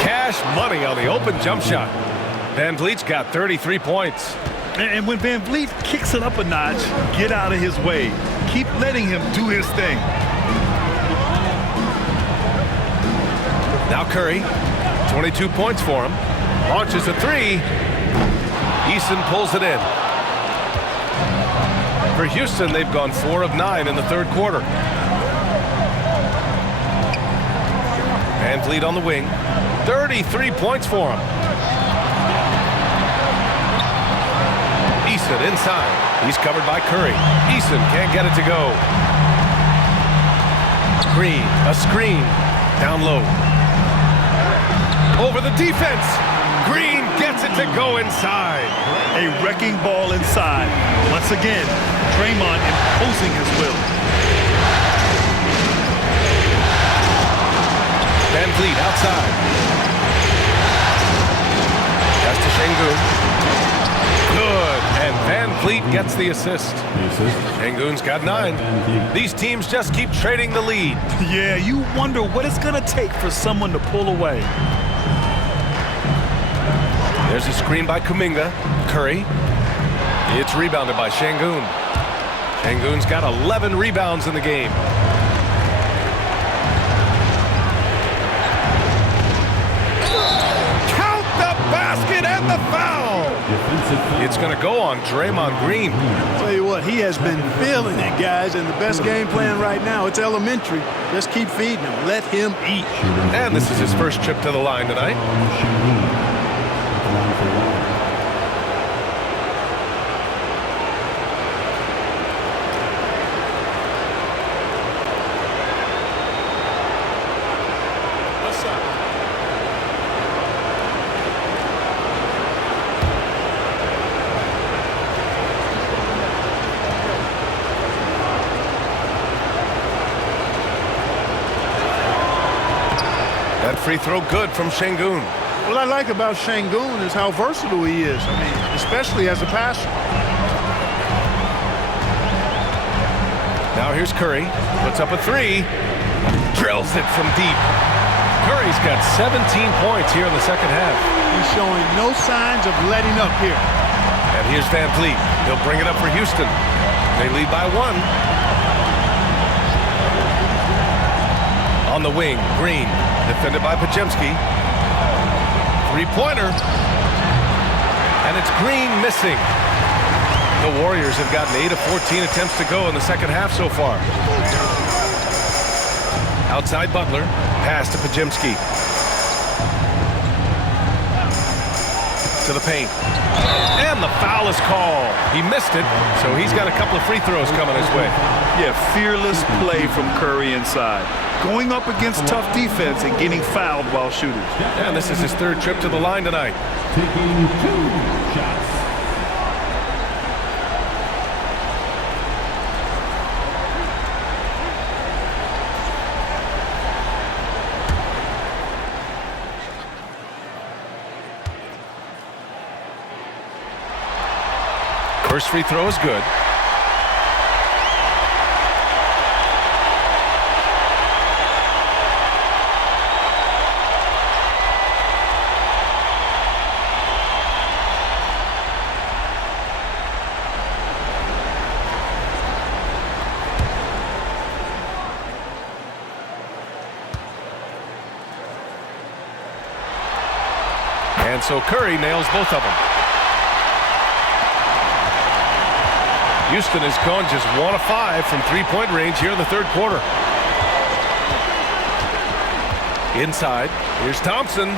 Cash money on the open jump shot. Van Vliet's got 33 points. And when Van Vliet kicks it up a notch, get out of his way. Keep letting him do his thing. Now Curry, 22 points for him. Launches a three. Eason pulls it in. For Houston, they've gone 4 of 9 in the third quarter. Van Vliet on the wing. 33 points for him. Eason inside. He's covered by Curry. Eason can't get it to go. Green, a screen. Down low. Over the defense. Green gets it to go inside. A wrecking ball inside. Once again, Draymond imposing his will. Van Vliet outside. Pass to Şengün. Good. And Van Vliet gets the assist. Şengün's got 9. These teams just keep trading the lead. Yeah, you wonder what it's going to take for someone to pull away. There's a screen by Kuminga. Curry. It's rebounded by Şengün. Şengün's got 11 rebounds in the game. Count the basket and the foul. It's going to go on Draymond Green. Tell you what, he has been feeling it, guys, and the best game plan right now, it's elementary. Just keep feeding him. Let him eat. And this is his first trip to the line tonight. That free throw good from Şengün. What I like about Şengün is how versatile he is. I mean, especially as a passer. Now here's Curry. Puts up a three. Drills it from deep. Curry's got 17 points here in the second half. He's showing no signs of letting up here. And here's Van Vliet. He'll bring it up for Houston. They lead by 1. On the wing, Green. Defended by Podziemski. Three-pointer. And it's Green missing. The Warriors have gotten 8 of 14 attempts to go in the second half so far. Outside Butler. Pass to Podziemski. To the paint. And the foul is called. He missed it, so he's got a couple of free throws coming his way. Yeah, fearless play from Curry inside. Going up against tough defense and getting fouled while shooting. And this is his third trip to the line tonight. Taking 2 shots. First free throw is good. so Curry nails both of them. Houston has gone just 1 of 5 from three-point range here in the third quarter. Inside, here's Thompson.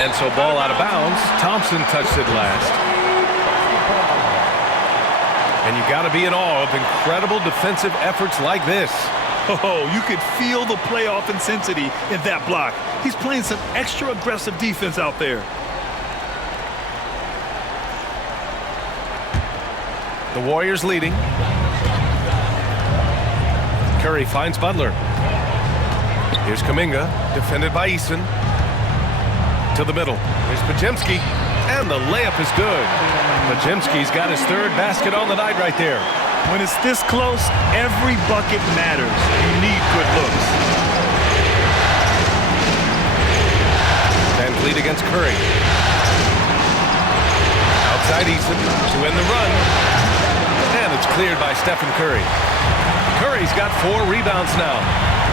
And so ball out of bounds. Thompson touched it last. And you got to be in awe of incredible defensive efforts like this. Oh, you could feel the playoff intensity in that block. He's playing some extra aggressive defense out there. The Warriors leading. Curry finds Butler. Here's Kuminga, defended by Eason. To the middle. Here's Podziemski, and the layup is good. Podziemski's got his third basket on the night right there. When it's this close, every bucket matters. You need good looks. Van Vliet against Curry. Outside Eason to end the run. And it's cleared by Stephen Curry. Curry's got 4 rebounds now.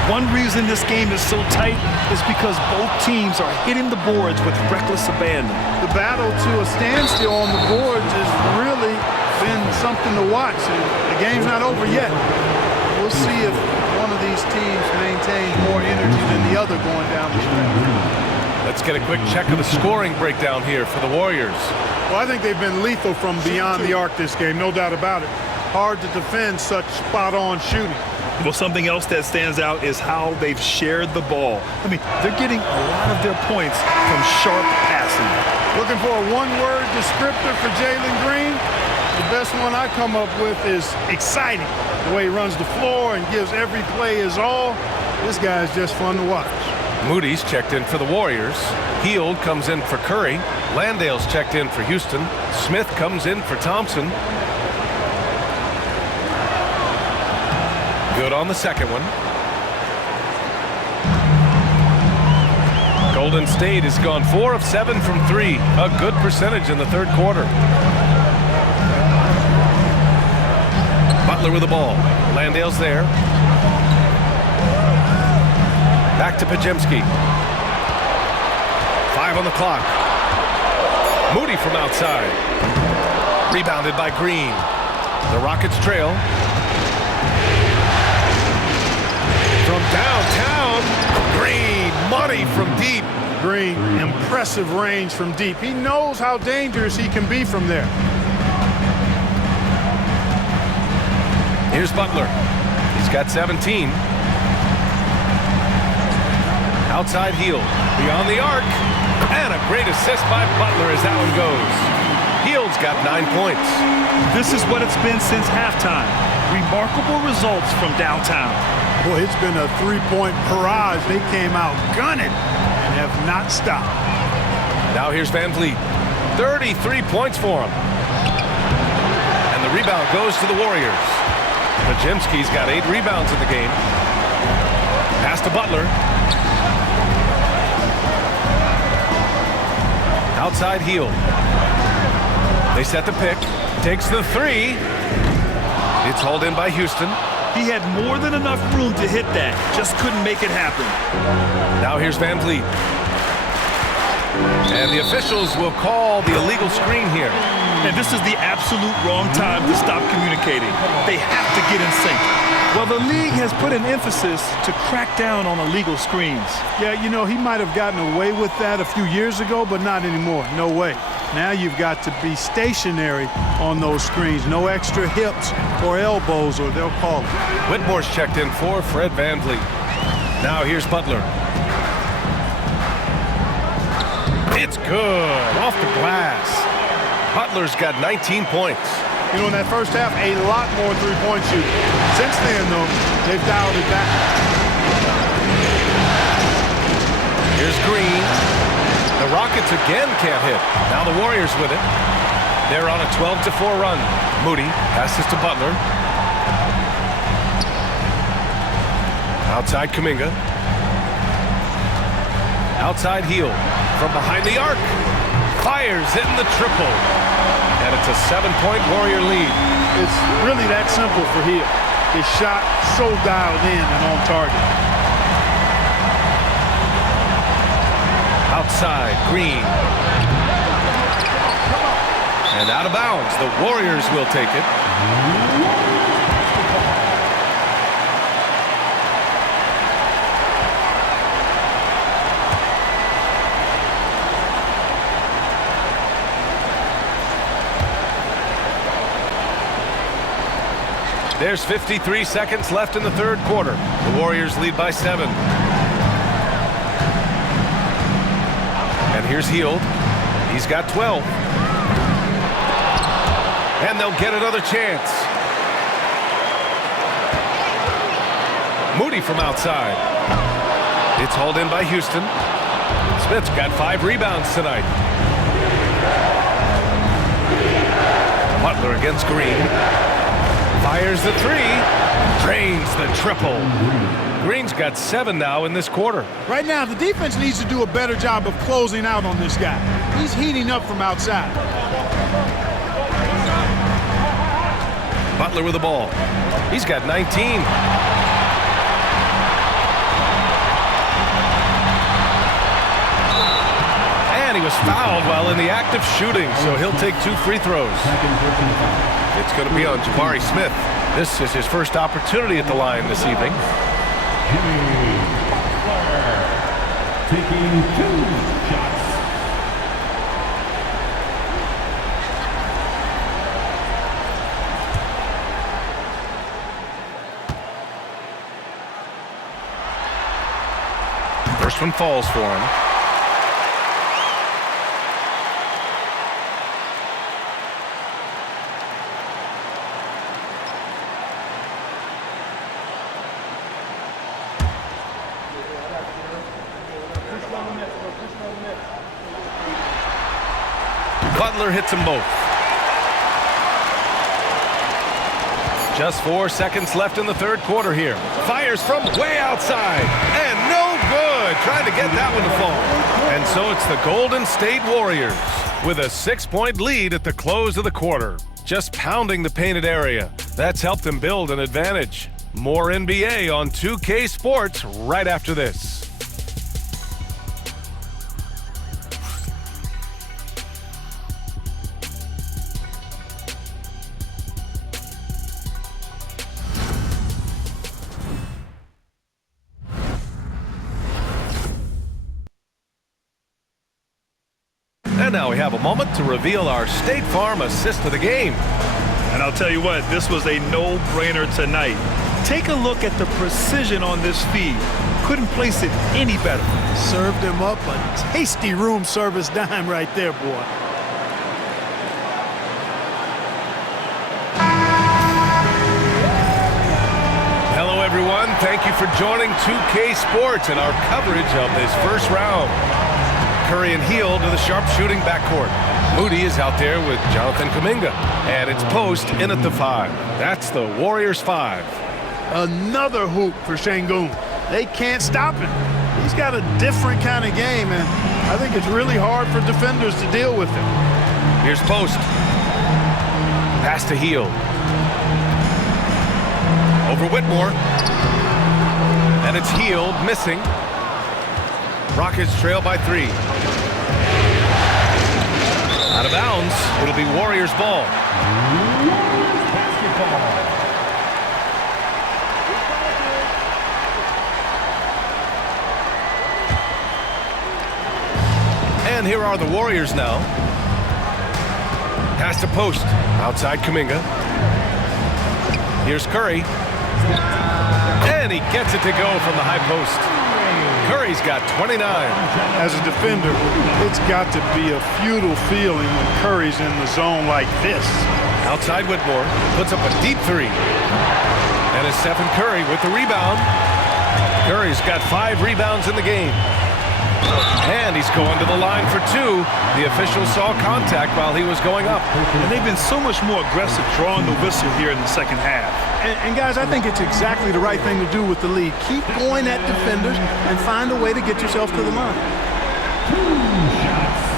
One reason this game is so tight is because both teams are hitting the boards with reckless abandon. The battle to a standstill on the boards has really been something to watch. The game's not over yet. We'll see if one of these teams maintains more energy than the other going down the stretch. Let's get a quick check of the scoring breakdown here for the Warriors. Well, I think they've been lethal from beyond the arc this game, no doubt about it. Hard to defend such spot-on shooting. Well, something else that stands out is how they've shared the ball. I mean, they're getting a lot of their points from sharp passing. Looking for a one-word descriptor for Jalen Green? The best one I come up with is exciting. The way he runs the floor and gives every play his all. This guy's just fun to watch. Moody's checked in for the Warriors. Hield comes in for Curry. Landale's checked in for Houston. Smith comes in for Thompson. Good on the second one. Golden State has gone 4 of 7 from 3. A good percentage in the third quarter. Butler with the ball. Landale's there. Back to Podziemski. 5 on the clock. Moody from outside. Rebounded by Green. The Rockets trail. From downtown, Green, money from deep. Green, impressive range from deep. He knows how dangerous he can be from there. Here's Butler. He's got 17. Outside Hield, beyond the arc. And a great assist by Butler as that one goes. Hield's got 9 points. This is what it's been since halftime. Remarkable results from downtown. Boy, it's been a three-point barrage. They came out gunning and have not stopped. Now here's Van Vliet. 33 points for him. And the rebound goes to the Warriors. Podziemski's got 8 rebounds in the game. Pass to Butler. Outside Hield. They set the pick. Takes the 3. It's hauled in by Houston. He had more than enough room to hit that. Just couldn't make it happen. Now here's Van Vliet. And the officials will call the illegal screen here. And this is the absolute wrong time to stop communicating. They have to get in sync. Well, the league has put an emphasis to crack down on illegal screens. Yeah, you know, he might have gotten away with that a few years ago, but not anymore. No way. Now you've got to be stationary on those screens. No extra hips or elbows, or they'll call it. Whitmore's checked in for Fred Van Vliet. Now here's Butler. It's good. Off the glass. Butler's got 19 points. You know, in that first half, a lot more three-point shooting. Since then, though, they've dialed it back. Here's Green. The Rockets again can't hit. Now the Warriors with it. They're on a 12-4 run. Moody passes to Butler. Outside Kuminga. Outside Hield. From behind the arc. Fires hitting the triple. And it's a 7-point Warrior lead. It's really that simple for Hield. His shot so dialed in and on target. outside, Green. And out of bounds. The Warriors will take it. There's 53 seconds left in the third quarter. The Warriors lead by 7. And here's Hield. He's got 12. And they'll get another chance. Moody from outside. It's hauled in by Houston. Smith's got 5 rebounds tonight. Butler against Green. Fires the 3, drains the triple. Green's got 7 now in this quarter. Right now, the defense needs to do a better job of closing out on this guy. He's heating up from outside. Butler with the ball. He's got 19. And he was fouled while in the act of shooting, so he'll take 2 free throws. It's going to be on Jabari Smith. This is his first opportunity at the line this evening. Taking 2 shots. First one falls for him. Butler hits them both. Just 4 seconds left in the third quarter here. Fires from way outside. And no good. Trying to get that one to fall. And so it's the Golden State Warriors with a 6-point lead at the close of the quarter. Just pounding the painted area. That's helped them build an advantage. More NBA on 2K Sports right after this. And now we have a moment to reveal our State Farm assist of the game. And I'll tell you what, this was a no-brainer tonight. Take a look at the precision on this feed. Couldn't place it any better. Served him up a tasty room service dime right there, boy. Hello, everyone. Thank you for joining 2K Sports and our coverage of this first round. Curry and Hield to the sharpshooting backcourt. Moody is out there with Jonathan Kuminga. And it's Post in at the 5. That's the Warriors 5. Another hoop for Şengün. They can't stop him. He's got a different kind of game, and I think it's really hard for defenders to deal with him. Here's Post. Pass to Hield. Over Whitmore. And it's Hield missing. Rockets trail by 3. Out of bounds. It'll be Warriors ball. Basketball. And here are the Warriors now. Pass to Post. Outside Kuminga. Here's Curry. And he gets it to go from the high post. Curry's got 29. As a defender, it's got to be a futile feeling when Curry's in the zone like this. Outside Whitmore puts up a deep 3. And it's Stephen Curry with the rebound. Curry's got 5 rebounds in the game. And he's going to the line for 2. The official saw contact while he was going up. And they've been so much more aggressive drawing the whistle here in the second half. And guys, I think it's exactly the right thing to do with the lead. Keep going at defenders and find a way to get yourself to the line. 2 shots.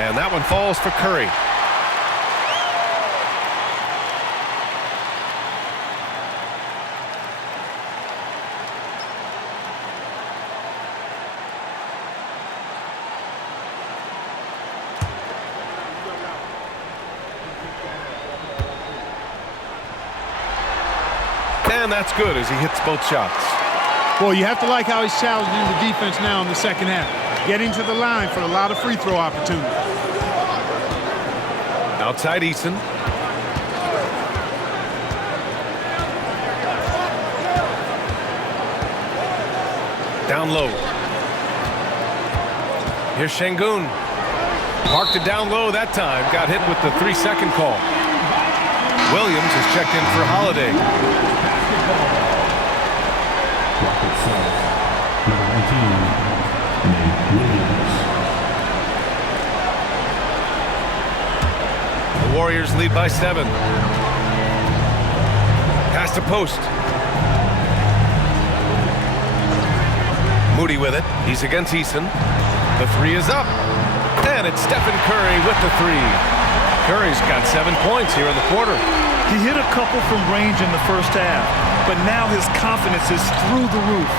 And that one falls for Curry. And that's good as he hits both shots. Well, you have to like how he's challenging the defense now in the second half. Getting to the line for a lot of free throw opportunities. Outside Eason. Down low. Here's Şengün. Marked it down low that time. Got hit with the 3-second call. Williams is checked in for Holiday. The Warriors lead by 7. Pass to post. Moody with it. He's against Eason. The 3 is up. And it's Stephen Curry with the 3. Curry's got 7 points here in the quarter. He hit a couple from range in the first half, but now his confidence is through the roof.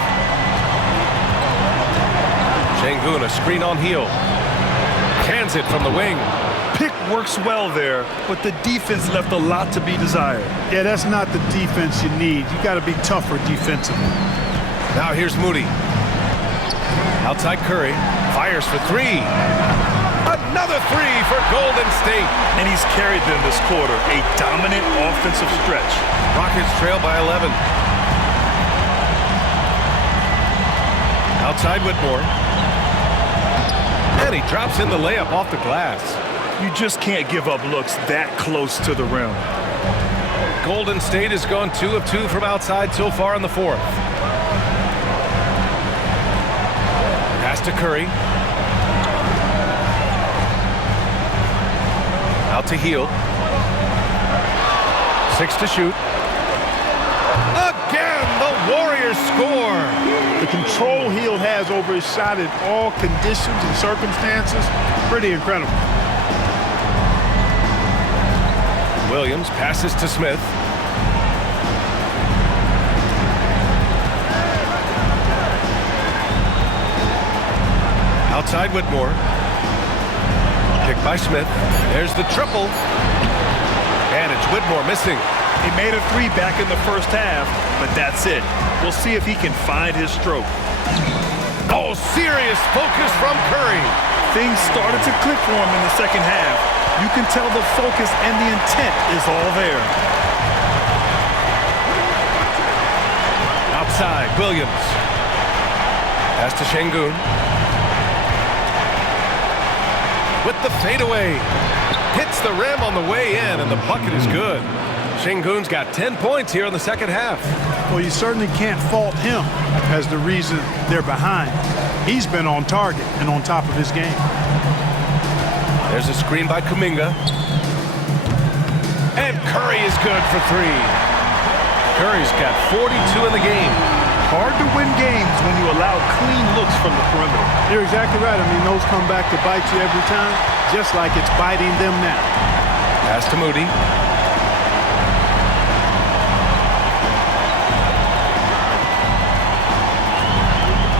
Şengün, a screen on heel. Cans it from the wing. Pick works well there, but the defense left a lot to be desired. Yeah, that's not the defense you need. You got to be tougher defensively. Now here's Moody. Outside Curry. Fires for 3. Another 3 for Golden State. And he's carried them this quarter. A dominant offensive stretch. Rockets trail by 11. Outside Whitmore. And he drops in the layup off the glass. You just can't give up looks that close to the rim. Golden State has gone 2 of 2 from outside so far in the 4th. Pass to Curry. Out to Hield. 6 to shoot. Again, the Warriors score. The control Hield has over his shot in all conditions and circumstances, pretty incredible. Williams passes to Smith. Outside Whitmore. Picked by Smith. There's the triple. And it's Whitmore missing. He made a 3 back in the first half, but that's it. We'll see if he can find his stroke. Oh, serious focus from Curry. Things started to click for him in the second half. You can tell the focus and the intent is all there. Outside, Williams. Pass to Şengün. With the fadeaway. Hits the rim on the way in, and the bucket is good. Şengün's got 10 points here in the second half. Well, you certainly can't fault him as the reason they're behind. He's been on target and on top of his game. There's a screen by Kuminga. And Curry is good for 3. Curry's got 42 in the game. Hard to win games when you allow clean looks from the perimeter. You're exactly right. I mean, those come back to bite you every time, just like it's biting them now. Pass to Moody.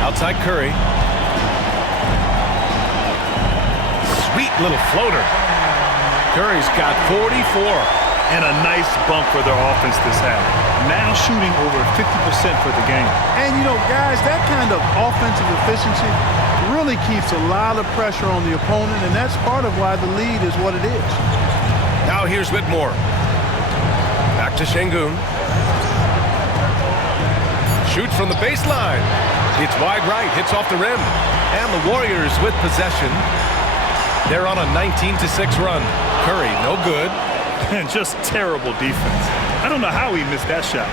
Outside Curry. Sweet little floater. Curry's got 44. And a nice bump for their offense this half. Now shooting over 50% for the game. And, you know, guys, that kind of offensive efficiency really keeps a lot of pressure on the opponent, and that's part of why the lead is what it is. Now here's Whitmore. Back to Şengün. Shoots from the baseline. It's wide right, hits off the rim. And the Warriors with possession. They're on a 19-6 run. Curry, no good. And just terrible defense. I don't know how he missed that shot.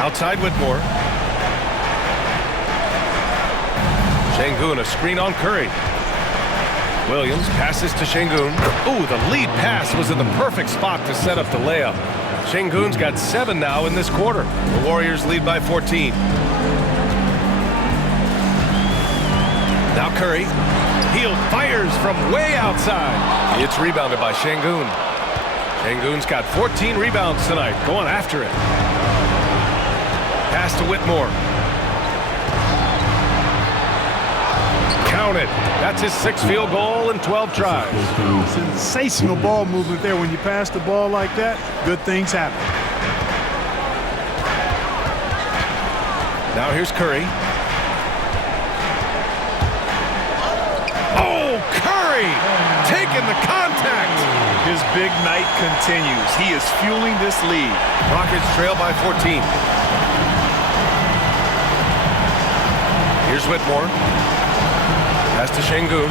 Outside Whitmore. Şengün, a screen on Curry. Williams passes to Şengün. Ooh, the lead pass was in the perfect spot to set up the layup. Şengün's got 7 now in this quarter. The Warriors lead by 14. Now Curry. Hield fires from way outside. It's rebounded by Şengün. Şengün's got 14 rebounds tonight, going after it. Pass to Whitmore. Counted. That's his 6th field goal in 12 tries. Sensational ball movement there. When you pass the ball like that, good things happen. Now here's Curry. Oh, Curry taking the contact. His big night continues. He is fueling this lead. Rockets trail by 14. Here's Whitmore. Pass to Şengün.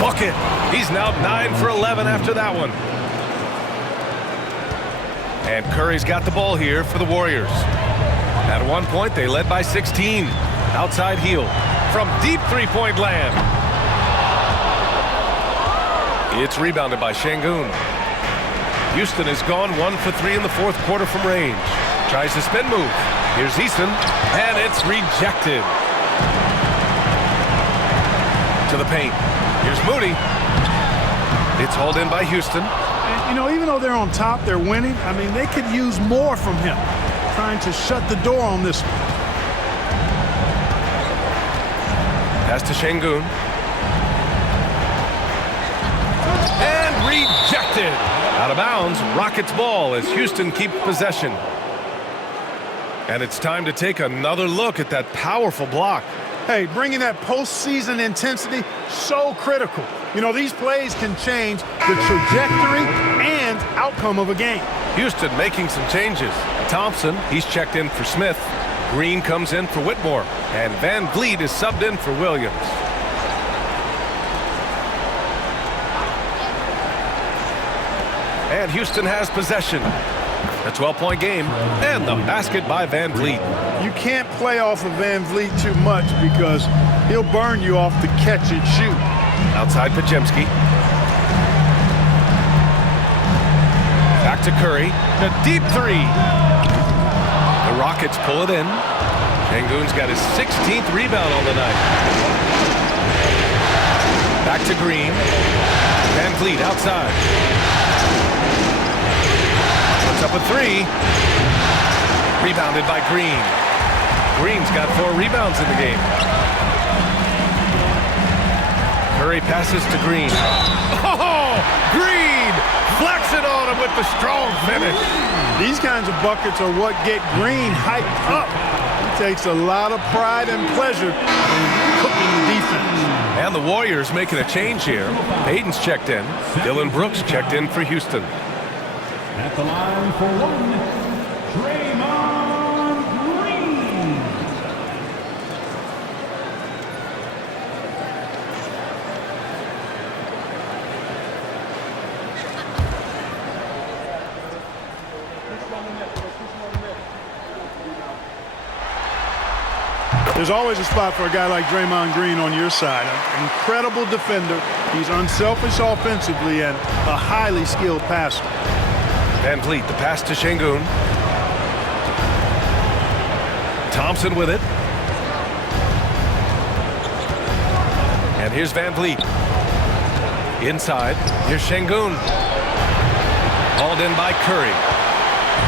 Bucket. He's now 9 for 11 after that one. And Curry's got the ball here for the Warriors. At one point, they led by 16. Outside heel from deep three-point land. It's rebounded by Şengün. Houston has gone 1 for 3 in the 4th quarter from range. Tries the spin move. Here's Easton, and it's rejected. To the paint. Here's Moody. It's hauled in by Houston. And, you know, even though they're on top, they're winning. I mean, they could use more from him. Trying to shut the door on this one. Pass to Şengün. And rejected. Out of bounds, Rockets ball as Houston keeps possession. And it's time to take another look at that powerful block. Hey, bringing that postseason intensity, so critical. You know, these plays can change the trajectory and outcome of a game. Houston making some changes. Thompson, he's checked in for Smith. Green comes in for Whitmore. And Van Vliet is subbed in for Williams. And Houston has possession. A 12-point game, and the basket by Van Vliet. You can't play off of Van Vliet too much because he'll burn you off the catch and shoot. Outside Podziemski. Back to Curry. A deep three. The Rockets pull it in. Şengün's got his 16th rebound on the night. Back to Green. Van Vliet outside. Puts up a three. Rebounded by Green. Green's got 4 rebounds in the game. Curry passes to Green. Oh, Green flex it on him with the strong finish. These kinds of buckets are what get Green hyped up. He takes a lot of pride and pleasure in cooking the defense. And the Warriors making a change here. Payton's checked in. Dylan Brooks checked in for Houston. At the line for one, Draymond Green. There's always a spot for a guy like Draymond Green on your side. An incredible defender. He's unselfish offensively and a highly skilled passer. Van Vliet, the pass to Şengün. Thompson with it. And here's Van Vliet. Inside, here's Şengün. Hauled in by Curry.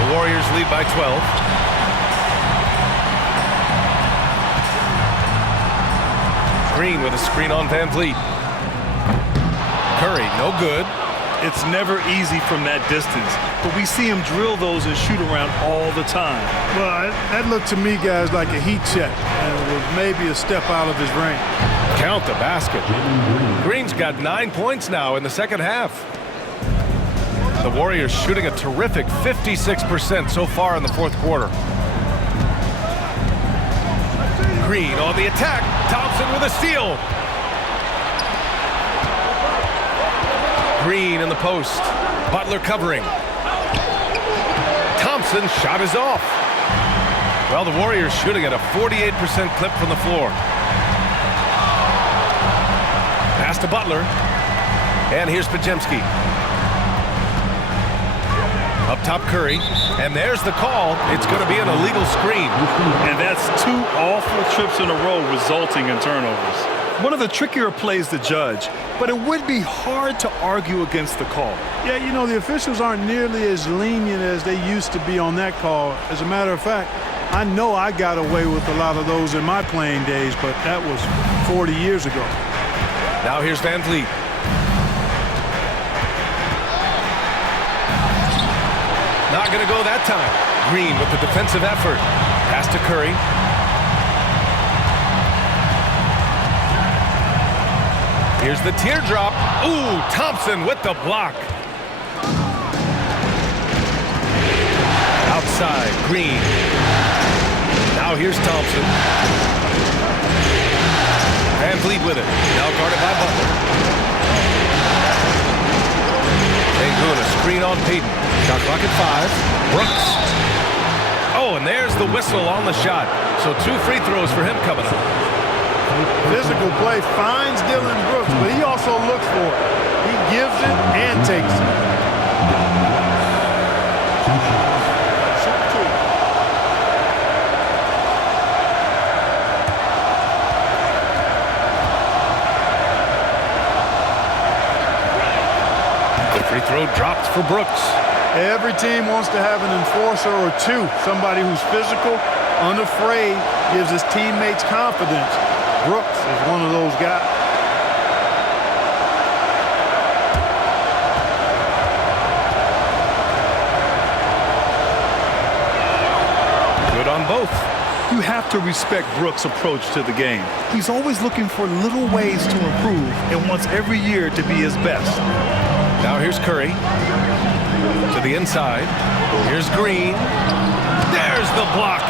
The Warriors lead by 12. Green with a screen on Van Vliet. Curry, no good. It's never easy from that distance, but we see him drill those and shoot around all the time. Well, that looked to me, guys, like a heat check, and it was maybe a step out of his range. Count the basket. Green's got 9 points now in the second half. The Warriors shooting a terrific 56% so far in the 4th quarter. Green on the attack. Thompson with a steal. Green in the post. Butler covering. Thompson's shot is off. Well, the Warriors shooting at a 48% clip from the floor. Pass to Butler. And here's Podziemski. Up top, Curry. And there's the call. It's going to be an illegal screen. And that's 2 awful trips in a row resulting in turnovers. One of the trickier plays to judge, but it would be hard to argue against the call. Yeah, you know, the officials aren't nearly as lenient as they used to be on that call. As a matter of fact, I know I got away with a lot of those in my playing days, but that was 40 years ago. Now here's Van Vliet. Not going to go that time. Green with the defensive effort. Pass to Curry. Here's the teardrop. Ooh, Thompson with the block. Outside, Green. Now here's Thompson. Van Vliet with it. Now guarded by Butler. Sengun, a screen on Payton. Shot clock at 5. Brooks. Oh, and there's the whistle on the shot. So 2 free throws for him coming up. Physical play finds Dylan Brooks, but he also looks for it. He gives it and takes it. The free throw dropped for Brooks. Every team wants to have an enforcer or 2, somebody who's physical, unafraid, gives his teammates confidence. Brooks is one of those guys. Good on both. You have to respect Brooks' approach to the game. He's always looking for little ways to improve and wants every year to be his best. Now here's Curry. To the inside. Here's Green. There's the block.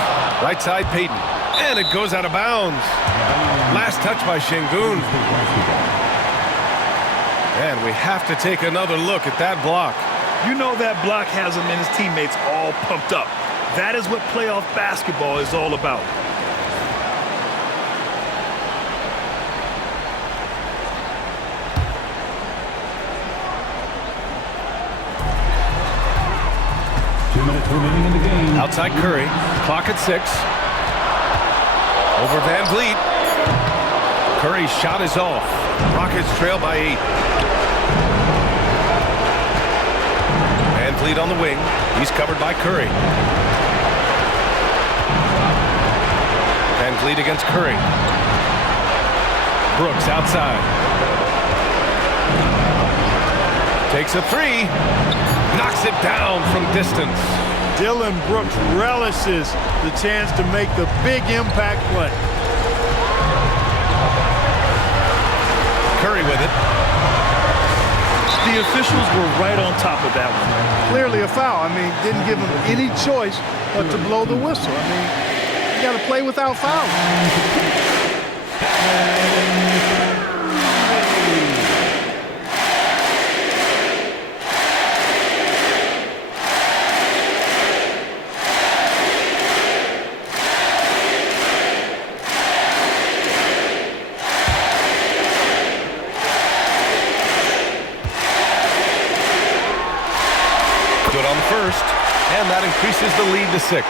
Right side, Payton. And it goes out of bounds. Last touch by Sengun. And we have to take another look at that block. You know that block has him and his teammates all pumped up. That is what playoff basketball is all about. Remaining in the game. Outside Curry. Clock at 6. Over Van Vliet. Curry's shot is off. Rockets trail by 8. Van Vliet on the wing. He's covered by Curry. Van Vliet against Curry. Brooks outside. Takes a 3. Knocks it down from distance. Dylan Brooks relishes the chance to make the big impact play. Curry with it. The officials were right on top of that one. Clearly a foul. I mean, didn't give him any choice but to blow the whistle. I mean, you got to play without fouls. Good on the first, and that increases the lead to 6.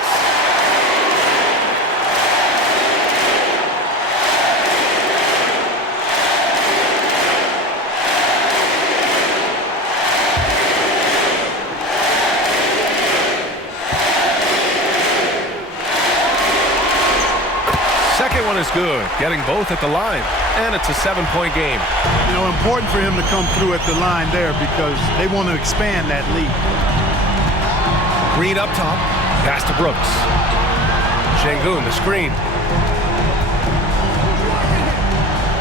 Second one is good, getting both at the line, and it's a 7-point game. You know, important for him to come through at the line there because they want to expand that lead. Green up top, pass to Brooks. Sengun, the screen.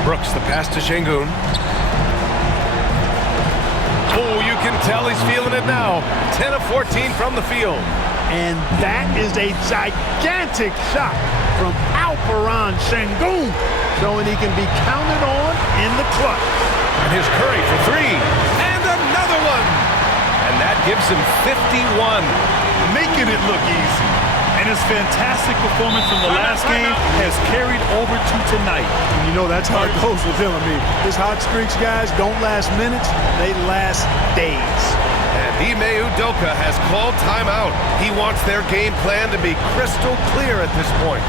Brooks, the pass to Sengun. Oh, you can tell he's feeling it now. 10 of 14 from the field. And that is a gigantic shot from Alperon Sengun, showing he can be counted on in the clutch. And here's Curry for 3. And another one. And that gives him 51. Making it look easy. And his fantastic performance from the last game has carried over to tonight. You know, that's how it goes with him. I mean, his hot streaks, guys, don't last minutes. They last days. And Ime Udoka has called timeout. He wants their game plan to be crystal clear at this point.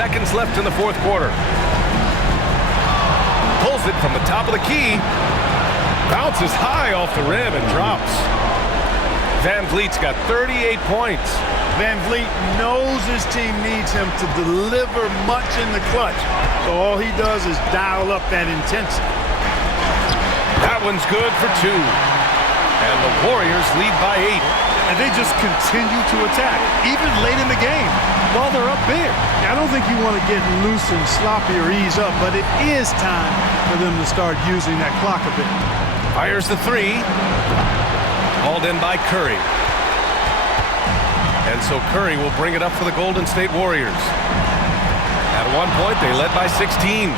Seconds left in the fourth quarter. Pulls it from the top of the key. Bounces high off the rim and drops. Van Vliet's got 38 points. Van Vliet knows his team needs him to deliver much in the clutch. So all he does is dial up that intensity. That one's good for 2. And the Warriors lead by 8. And they just continue to attack, even late in the game, while they're up big. I don't think you want to get loose and sloppy or ease up, but it is time for them to start using that clock a bit. Fires the 3. Hauled in by Curry. And so Curry will bring it up for the Golden State Warriors. At one point, they led by 16.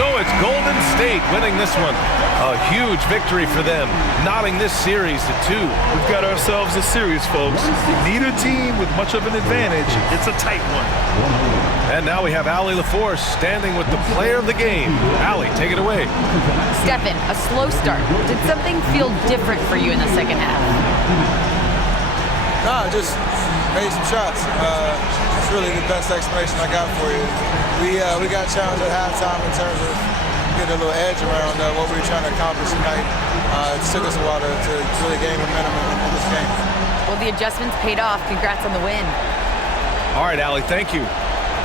So it's Golden State winning this one. A huge victory for them, knotting this series to 2. We've got ourselves a series, folks. Neither team with much of an advantage. It's a tight one. And now we have Allie LaForce standing with the player of the game. Allie, take it away. Stephen, a slow start. Did something feel different for you in the second half? No, just made some shots. That's really the best explanation I got for you. We got challenged at halftime in terms of getting a little edge around what we were trying to accomplish tonight. It took us a while to really gain momentum in this game. Well, the adjustments paid off. Congrats on the win. All right, Allie, thank you.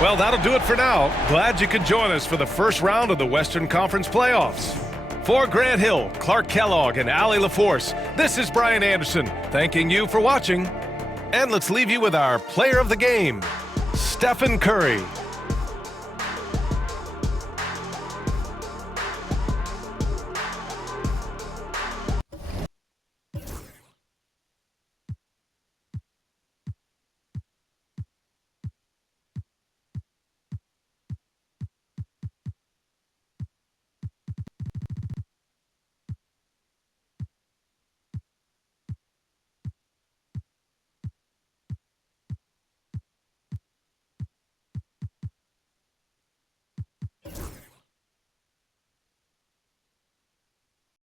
Well, that'll do it for now. Glad you could join us for the first round of the Western Conference playoffs. For Grant Hill, Clark Kellogg, and Allie LaForce, this is Brian Anderson, thanking you for watching. And let's leave you with our player of the game, Stephen Curry.